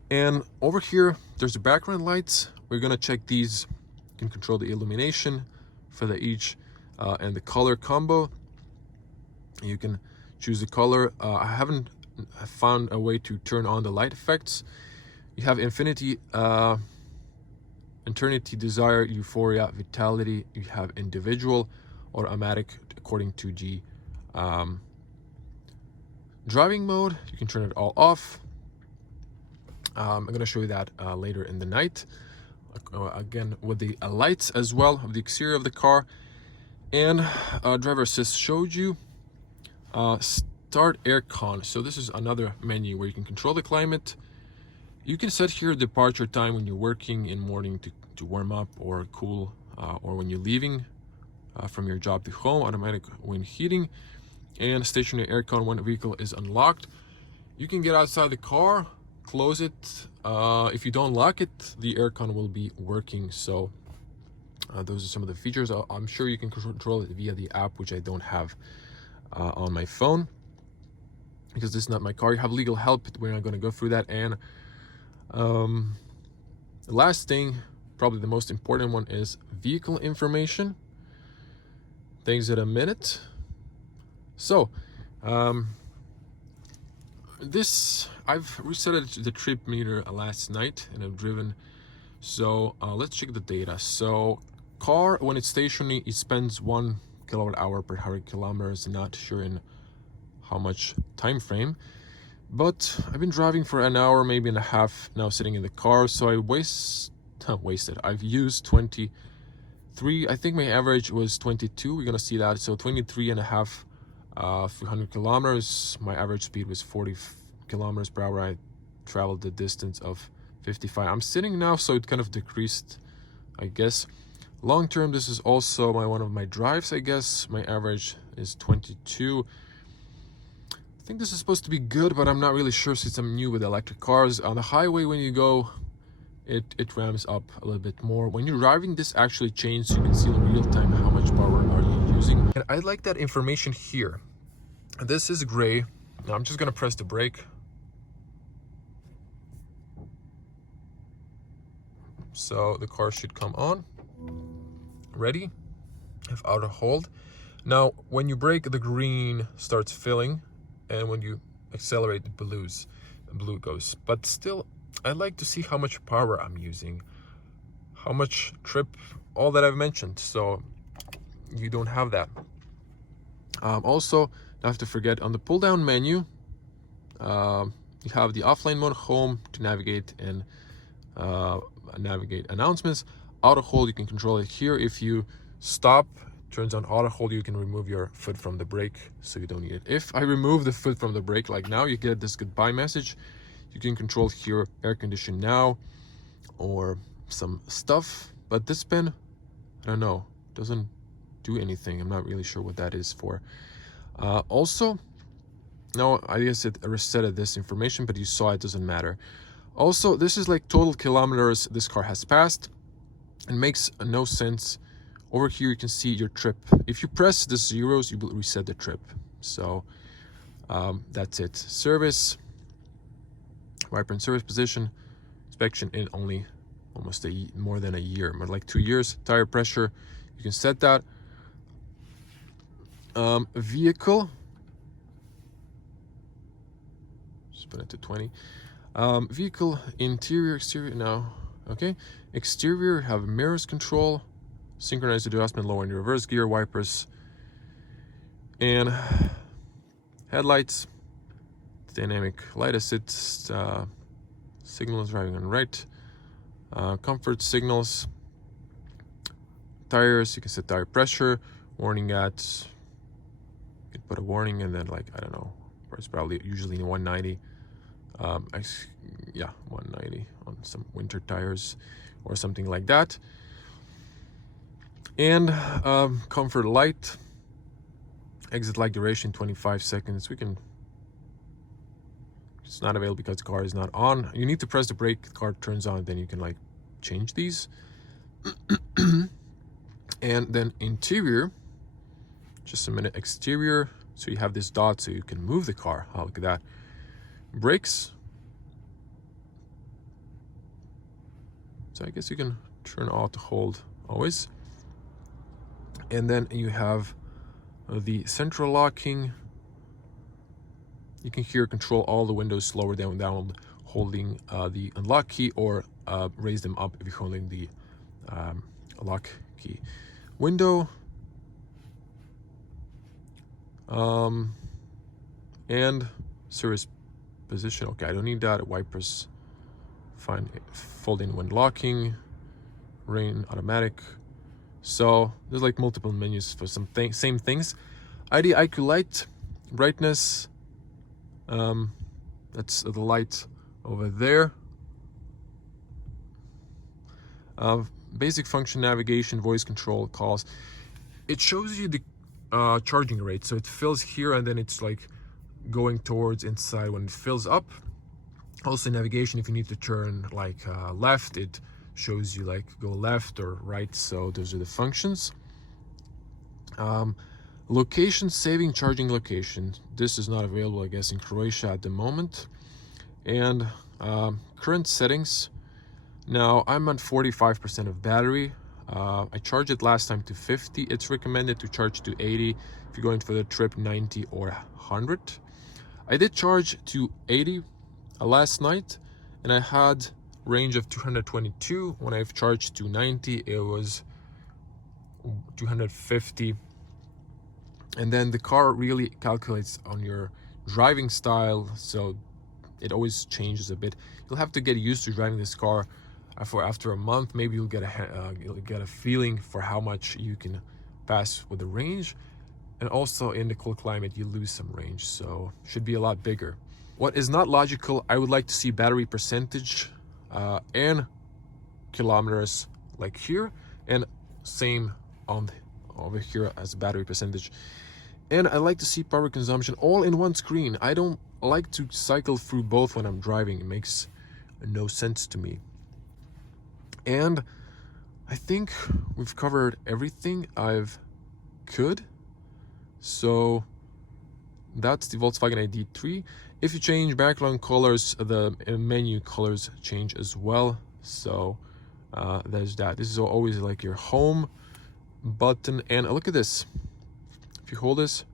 And over here, there's the background lights. We're going to check these. You can control the illumination for the each and the color combo. You can choose the color. I haven't found a way to turn on the light effects. You have infinity, eternity, desire, euphoria, vitality. You have individual, automatic, according to the driving mode. You can turn it all off. I'm going to show you that later in the night. Again, with the lights as well of the exterior of the car. And driver assist showed you. Start aircon. So this is another menu where you can control the climate. You can set here departure time when you're working in morning to warm up or cool, or when you're leaving from your job to home, automatic when heating, and stationary aircon when a vehicle is unlocked. You can get outside the car, close it. If you don't lock it, the aircon will be working. So those are some of the features. I'm sure you can control it via the app, which I don't have on my phone because this is not my car. You have legal help. We're not going to go through that. And the last thing, probably the most important one, is vehicle information. Things in a minute. So this, I've reset the trip meter last night and I've driven. So let's check the data. So car, when it's stationary, it spends 1 kWh per 100 kilometers. Not sure in how much time frame, but I've been driving for an hour, maybe and a half now, sitting in the car. So I've used 23. I think my average was 22. We're gonna see that. So 23 and a half 300 kilometers. My average speed was 40 kilometers per hour. I traveled the distance of 55. I'm sitting now, so it kind of decreased, I guess. Long term, this is also one of my drives, I guess. My average is 22. I think this is supposed to be good, but I'm not really sure since I'm new with electric cars. On the highway, when you go it ramps up a little bit more. When you're driving, this actually changes. You can see in real time how much power are you using. And I like that information here. This is gray. Now I'm just gonna press the brake. So the car should come on. Ready? Have auto hold. Now when you brake, the green starts filling, and when you accelerate, the blue goes. But still, I like to see how much power I'm using, how much trip, all that I've mentioned, so you don't have that. Also, not to forget, on the pull down menu, you have the offline mode, home to navigate and navigate announcements. Auto hold, you can control it here. If you stop, turns on auto hold, you can remove your foot from the brake, so you don't need it. If I remove the foot from the brake, like now, you get this goodbye message. You can control here air condition now or some stuff, but this pen, I don't know, doesn't do anything. I'm not really sure what that is for. Also, no, I guess it resetted this information, but you saw it doesn't matter. Also, this is like total kilometers this car has passed. It makes no sense. Over here you can see your trip. If you press the zeros, you will reset the trip. So that's it. Service, wiper and service position, inspection in only almost more than a year, but like 2 years. Tire pressure, you can set that. Vehicle, just put it to 20. Vehicle interior, exterior, no, okay. Exterior, have mirrors control, synchronized adjustment, lower and reverse gear, wipers, and headlights, dynamic light assist, signals driving on right, comfort signals, tires, you can set tire pressure, warning at, you can put a warning, and then like, I don't know, it's probably usually 190. Yeah, 190 on some winter tires or something like that. And comfort light, exit light duration 25 seconds. It's not available because the car is not on. You need to press the brake, the car turns on, then you can like change these. And then interior, just a minute. Exterior, so you have this dot so you can move the car. Oh, look at that. Brakes, so I guess you can turn auto hold always. And then you have the central locking. You can here control all the windows, lower them down holding the unlock key, or raise them up if you're holding the lock key. Window, and service position. Okay, I don't need that. Wipers, fine. Fold in when locking, rain automatic. So there's like multiple menus for some same things. ID IQ light, brightness, that's the light over there. Basic function, navigation, voice control, calls. It shows you the charging rate, so it fills here and then it's like going towards inside when it fills up. Also navigation, if you need to turn like left, it shows you like go left or right. So those are the functions. Location saving, charging location. This is not available, I guess, in Croatia at the moment. And current settings. Now I'm on 45% of battery. I charged it last time to 50. It's recommended to charge to 80 if you're going for the trip, 90 or 100. I did charge to 80 last night, and I had range of 222. When I've charged to 90, it was 250. And then the car really calculates on your driving style, so it always changes a bit. You'll have to get used to driving this car. After a month, maybe you'll get a feeling for how much you can pass with the range. And also in the cold climate, you lose some range, so should be a lot bigger. What is not logical, I would like to see battery percentage and kilometers like here, and same on over here as battery percentage. And I like to see power consumption all in one screen. I don't like to cycle through both when I'm driving. It makes no sense to me. And I think we've covered everything I've could. So that's the Volkswagen ID3. If you change background colors, the menu colors change as well. So there's that. This is always like your home button. And look at this. If you hold this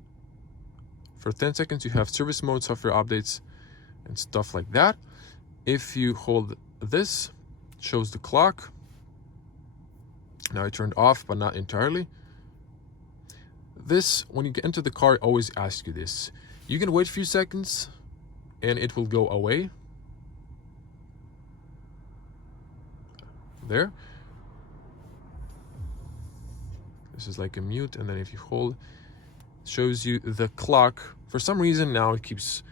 for 10 seconds, you have service mode, software updates, and stuff like that. If you hold this, it shows the clock. Now I turned off, but not entirely. This, when you get into the car, it always asks you this. You can wait a few seconds and it will go away. There. This is like a mute, and then if you hold, it shows you the clock. For some reason now it keeps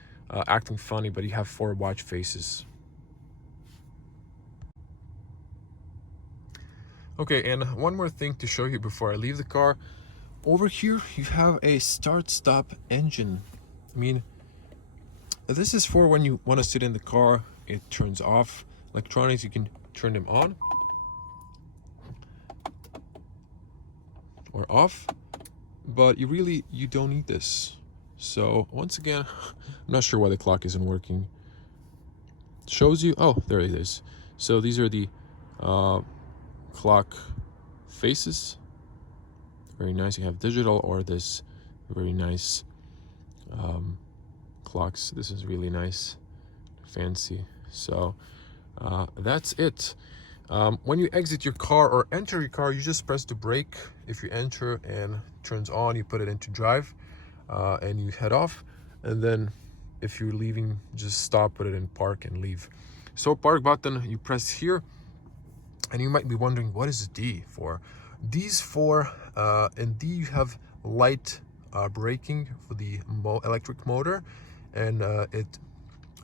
acting funny, but you have 4 watch faces. Okay, and one more thing to show you before I leave the car. Over here you have a start-stop engine. I mean, this is for when you want to sit in the car, it turns off. Electronics, you can turn them on or off, but you don't need this. So once again, I'm not sure why the clock isn't working. It shows you, oh, there it is. So these are the clock faces. Very nice. You have digital or this very nice clocks. This is really nice, fancy. So that's it. When you exit your car or enter your car, you just press the brake. If you enter and turns on, you put it into drive and you head off. And then if you're leaving, just stop, put it in park and leave. So park button, you press here. And you might be wondering, what is D for? D's for, in D you have light braking for the electric motor, and it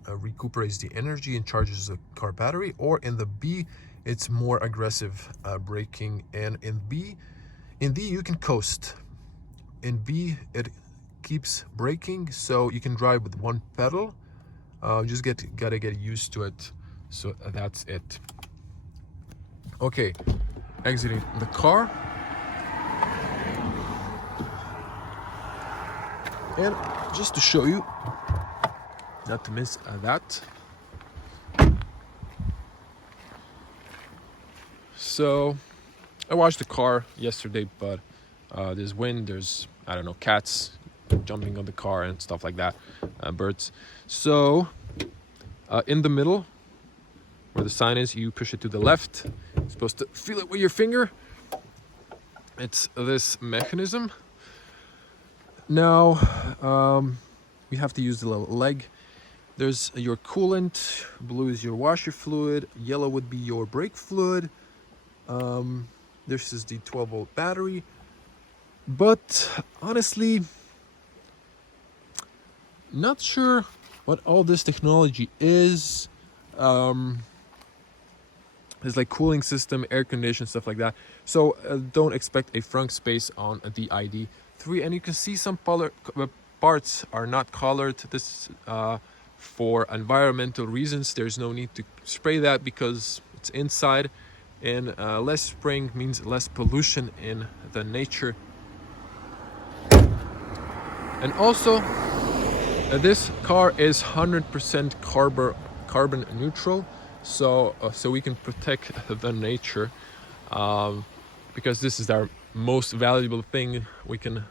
recuperates the energy and charges the car battery. Or in the B, it's more aggressive braking. And in D you can coast. In B it keeps braking, so you can drive with one pedal. Just gotta get used to it. So that's it. Okay, exiting the car. And just to show you, not to miss that. So I washed the car yesterday, but there's wind, there's, I don't know, cats jumping on the car and stuff like that, birds. So in the middle, where the sign is, you push it to the left. You're supposed to feel it with your finger. It's this mechanism. Now we have to use the little leg. There's your coolant, blue is your washer fluid, yellow would be your brake fluid. This is the 12-volt battery. But honestly, not sure what all this technology is. There's like cooling system, air condition, stuff like that. So don't expect a front space on the ID3. And you can see some parts are not colored. This for environmental reasons. There's no need to spray that because it's inside. And less spraying means less pollution in the nature. And also, this car is 100% carbon neutral. So we can protect the nature because this is our most valuable thing we can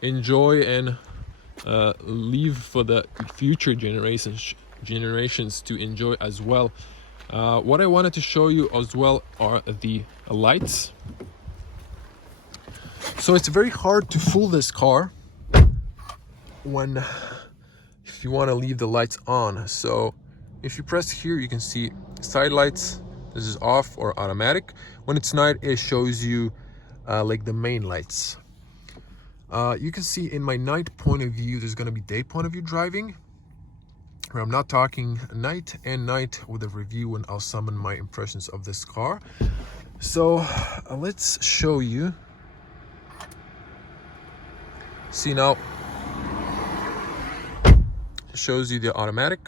enjoy and leave for the future generations to enjoy as well. What I wanted to show you as well are the lights. So it's very hard to fool this car if you want to leave the lights on. So if you press here, you can see side lights. This is off or automatic. When it's night, it shows you like the main lights. You can see in my night point of view, there's going to be day point of view driving. I'm not talking night and night with a review, and I'll summon my impressions of this car. So let's show you. See now, it shows you the automatic.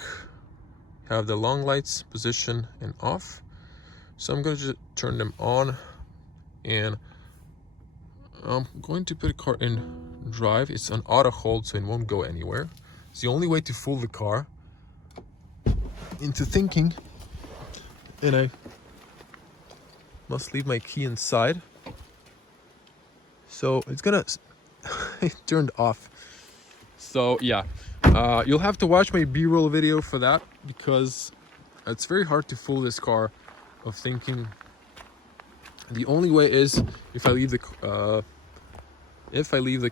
Have the long lights, position and off. So I'm going to just turn them on, and I'm going to put the car in drive. It's on auto hold, so it won't go anywhere. It's the only way to fool the car into thinking. And I must leave my key inside. So it's gonna it turned off. So yeah, you'll have to watch my B-roll video for that, because it's very hard to fool this car of thinking. The only way is if I leave the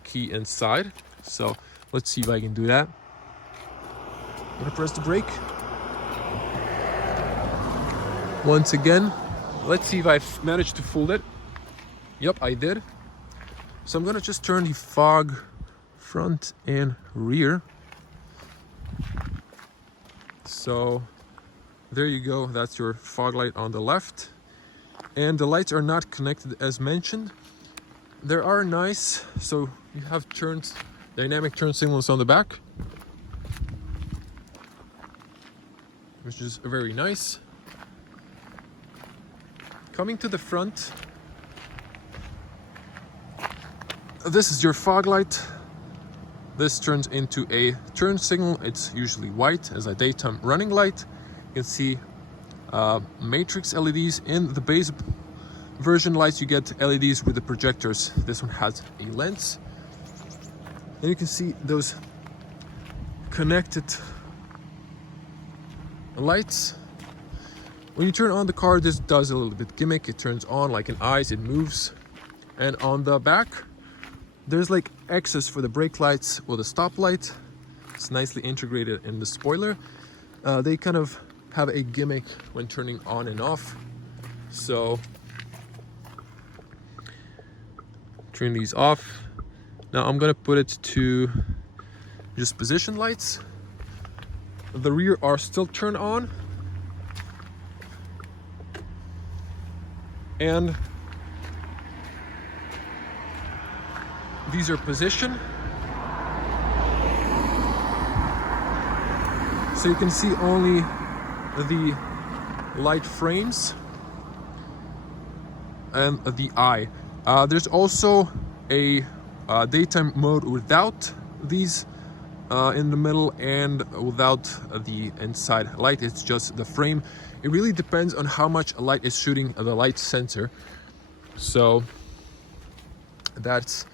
key inside. So let's see if I can do that. I'm gonna press the brake once again. Let's see if I've managed to fool it. Yep, I did. So I'm gonna just turn the fog front and rear. So there you go, that's your fog light on the left. And the lights are not connected as mentioned. They are nice, so you have dynamic turn signals on the back, which is very nice. Coming to the front, this is your fog light. This turns into a turn signal. It's usually white as a daytime running light. You can see matrix LEDs. In the base version lights, you get LEDs with the projectors. This one has a lens. And you can see those connected lights. When you turn on the car, this does a little bit gimmick. It turns on like an eyes, it moves. And on the back, there's like access for the brake lights or the stop light. It's nicely integrated in the spoiler. They kind of have a gimmick when turning on and off. So turn these off. Now I'm gonna put it to just position lights. The rear are still turned on. And these are position. So you can see only the light frames and the eye. There's also a daytime mode without these in the middle and without the inside light. It's just the frame. It really depends on how much light is shooting the light sensor. So that's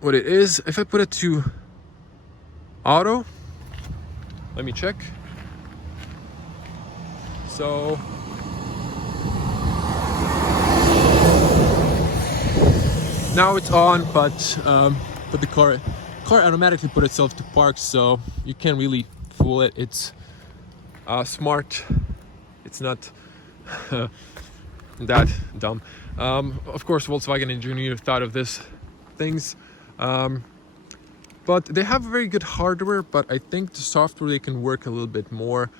what it is. If I put it to auto, let me check. So now it's on, but the car automatically put itself to park, so you can't really fool it. It's smart. It's not that dumb. Of course, Volkswagen engineer thought of this things, but they have very good hardware. But I think the software, they can work a little bit more.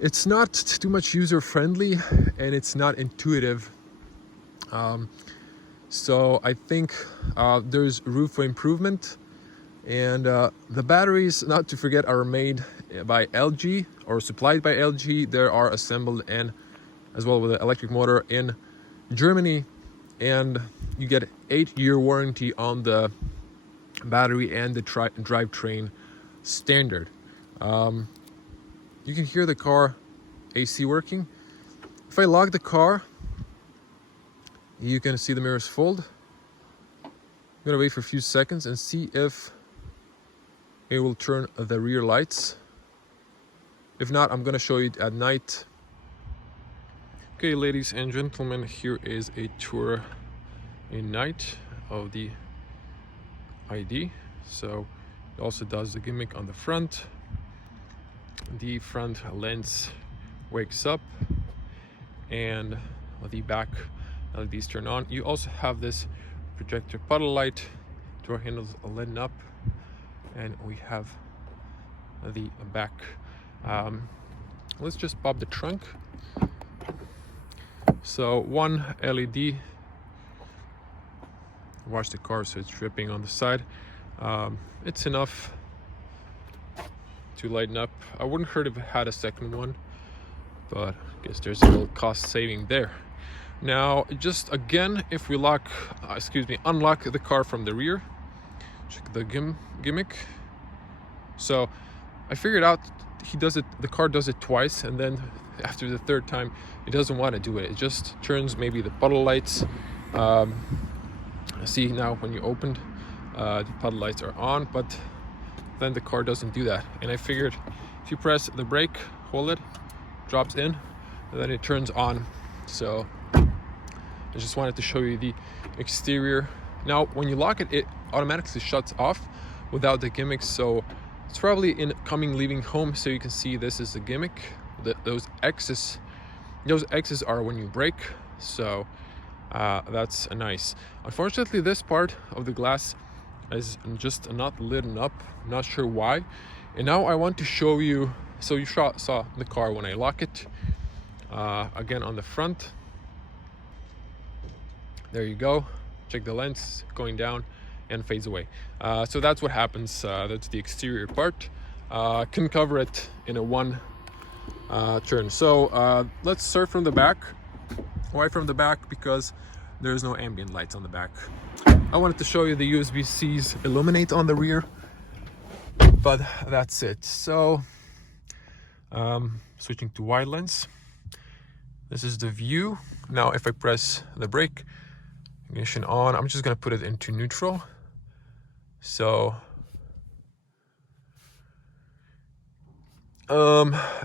It's not too much user friendly, and it's not intuitive. So I think there's room for improvement. And the batteries, not to forget, are made by LG or supplied by LG. They are assembled and as well with an electric motor in Germany, and you get 8-year warranty on the battery and the drivetrain standard. You can hear the car AC working. If I lock the car, you can see the mirrors fold. I'm gonna wait for a few seconds and see if it will turn the rear lights. If not, I'm gonna show you at night. Okay, ladies and gentlemen, here is a tour in night of the ID. So it also does the gimmick on the front. The front lens wakes up and the back LEDs turn on. You also have this projector puddle light, door handles lit up, and we have the back. Let's just pop the trunk. So one LED, watch the car so it's dripping on the side. It's enough to lighten up. I wouldn't hurt if it had a second one. but I guess there's a little cost saving there. Now, just again, if we unlock the car from the rear, check the gimmick. So I figured out the car does it twice, and then after the third time it doesn't want to do it. It just turns maybe the puddle lights. See, now when you opened, the puddle lights are on, but then the car doesn't do that. And I figured if you press the brake, hold it, drops in, and then it turns on. So I just wanted to show you the exterior. Now when you lock it, it automatically shuts off without the gimmicks, so it's probably leaving home. So you can see this is the gimmick. Those X's are when you brake, so that's nice. Unfortunately, this part of the glass is just not lit up, not sure why. And now I want to show you. So you saw the car when I lock it. Again, on the front, there you go. Check the lens going down and fades away. So that's what happens. That's the exterior part. Can cover it in a one turn. So let's start from the back. Why from the back? Because there's no ambient lights on the back. I wanted to show you the USB-Cs illuminate on the rear, but that's it. So switching to wide lens, this is the view. Now if I press the brake, ignition on, I'm just gonna put it into neutral. So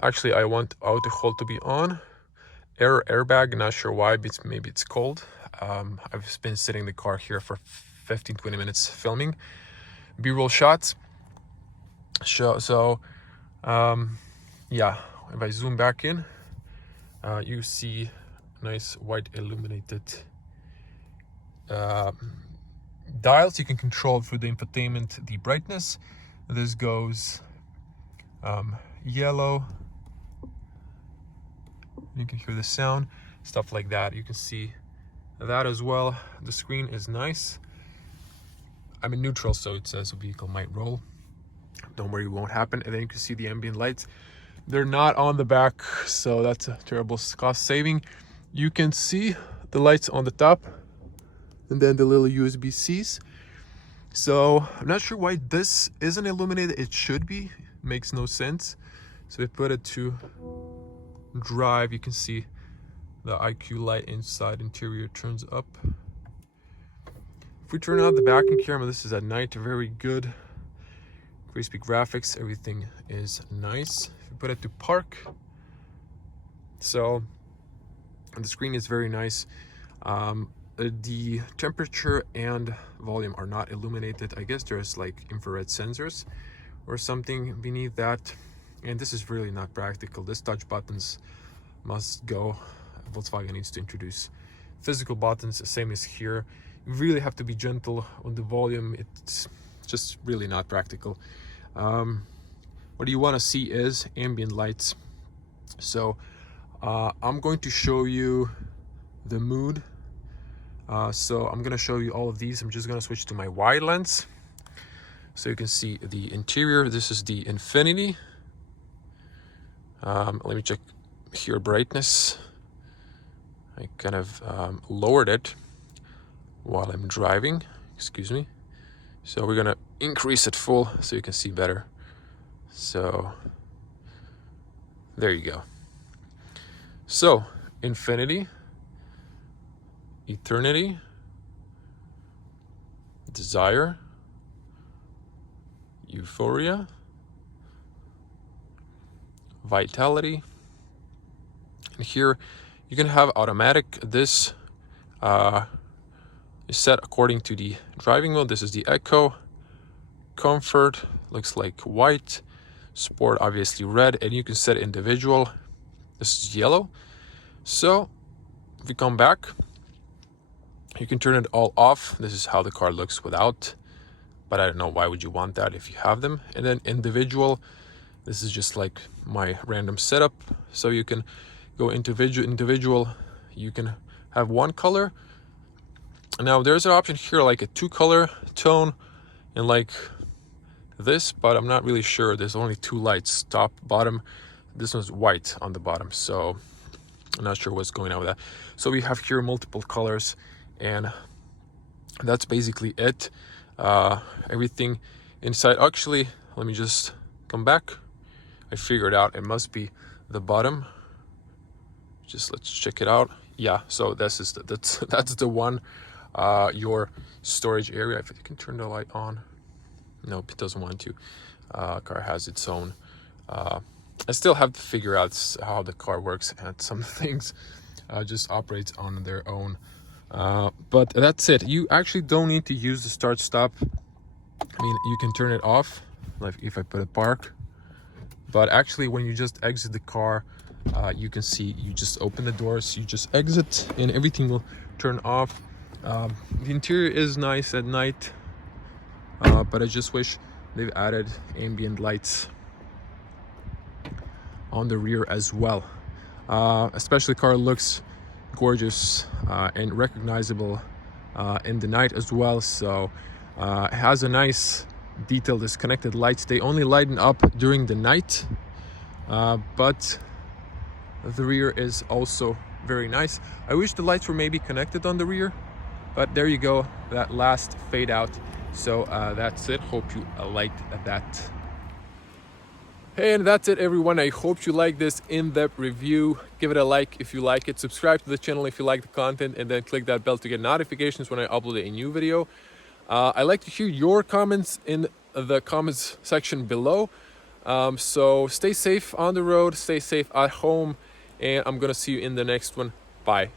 actually I want auto hold to be on. Airbag, not sure why, but maybe it's cold. I've been sitting in the car here for 15-20 minutes filming B-roll shots. So yeah, if I zoom back in, you see nice white illuminated dials. You can control through the infotainment the brightness. This goes yellow. You can hear the sound, stuff like that. You can see that as well. The screen is nice. I'm in neutral, so it says a vehicle might roll. Don't worry, it won't happen. And then you can see the ambient lights. They're not on the back, so that's a terrible cost saving. You can see the lights on the top, and then the little USB-Cs. So I'm not sure why this isn't illuminated. It should be. Makes no sense. So we put it to drive. You can see the IQ light inside interior turns up. If we turn out the backing camera, this is at night. Very good, crispy graphics. Everything is nice. If we put it to park, so the screen is very nice. The temperature and volume are not illuminated. I guess there's like infrared sensors or something beneath that. And this is really not practical. This touch buttons must go. Volkswagen needs to introduce physical buttons, the same as here. You really have to be gentle on the volume. It's just really not practical. What you want to see is ambient lights. So I'm going to show you the mood. So I'm going to show you all of these. I'm just going to switch to my wide lens so you can see the interior. This is the Infinity. Let me check here, brightness. I kind of lowered it while I'm driving, excuse me. So we're gonna increase it full so you can see better. So there you go. So Infinity, Eternity, Desire, Euphoria, Vitality. And here you can have automatic. This is set according to the driving mode. This is the Eco. Comfort looks like white. Sport obviously red, and you can set individual. This is yellow. So if we come back, you can turn it all off. This is how the car looks without, but I don't know why would you want that if you have them. And then individual, this is just like my random setup. So you can go individual. You can have one color. Now there's an option here like a 2-color tone and like this, but I'm not really sure. There's only 2 lights, top, bottom. this one's white on the bottom, so I'm not sure what's going on with that. So we have here multiple colors, and that's basically it. Everything inside, actually, let me just come back. I figured out it must be the bottom. Let's check it out. Yeah, so that's the one, your storage area. If you can turn the light on. Nope, it doesn't want to. Car has its own. I still have to figure out how the car works, and some things just operates on their own. But that's it. You actually don't need to use the start stop. I mean, you can turn it off, like if I put a park. But actually, when you just exit the car, you can see you just open the doors, you just exit, and everything will turn off. The interior is nice at night, but I just wish they've added ambient lights on the rear as well. Especially the car looks gorgeous and recognizable in the night as well. So it has a nice detailed disconnected lights. They only lighten up during the night, but the rear is also very nice. I wish the lights were maybe connected on the rear, but there you go, that last fade out. So that's it. Hope you liked that. Hey, and that's it, everyone. I hope you like this in-depth review. Give it a like if you like it. Subscribe to the channel if you like the content, and then click that bell to get notifications when I upload a new video. I like to hear your comments in the comments section below. So stay safe on the road, stay safe at home, and I'm gonna see you in the next one. Bye.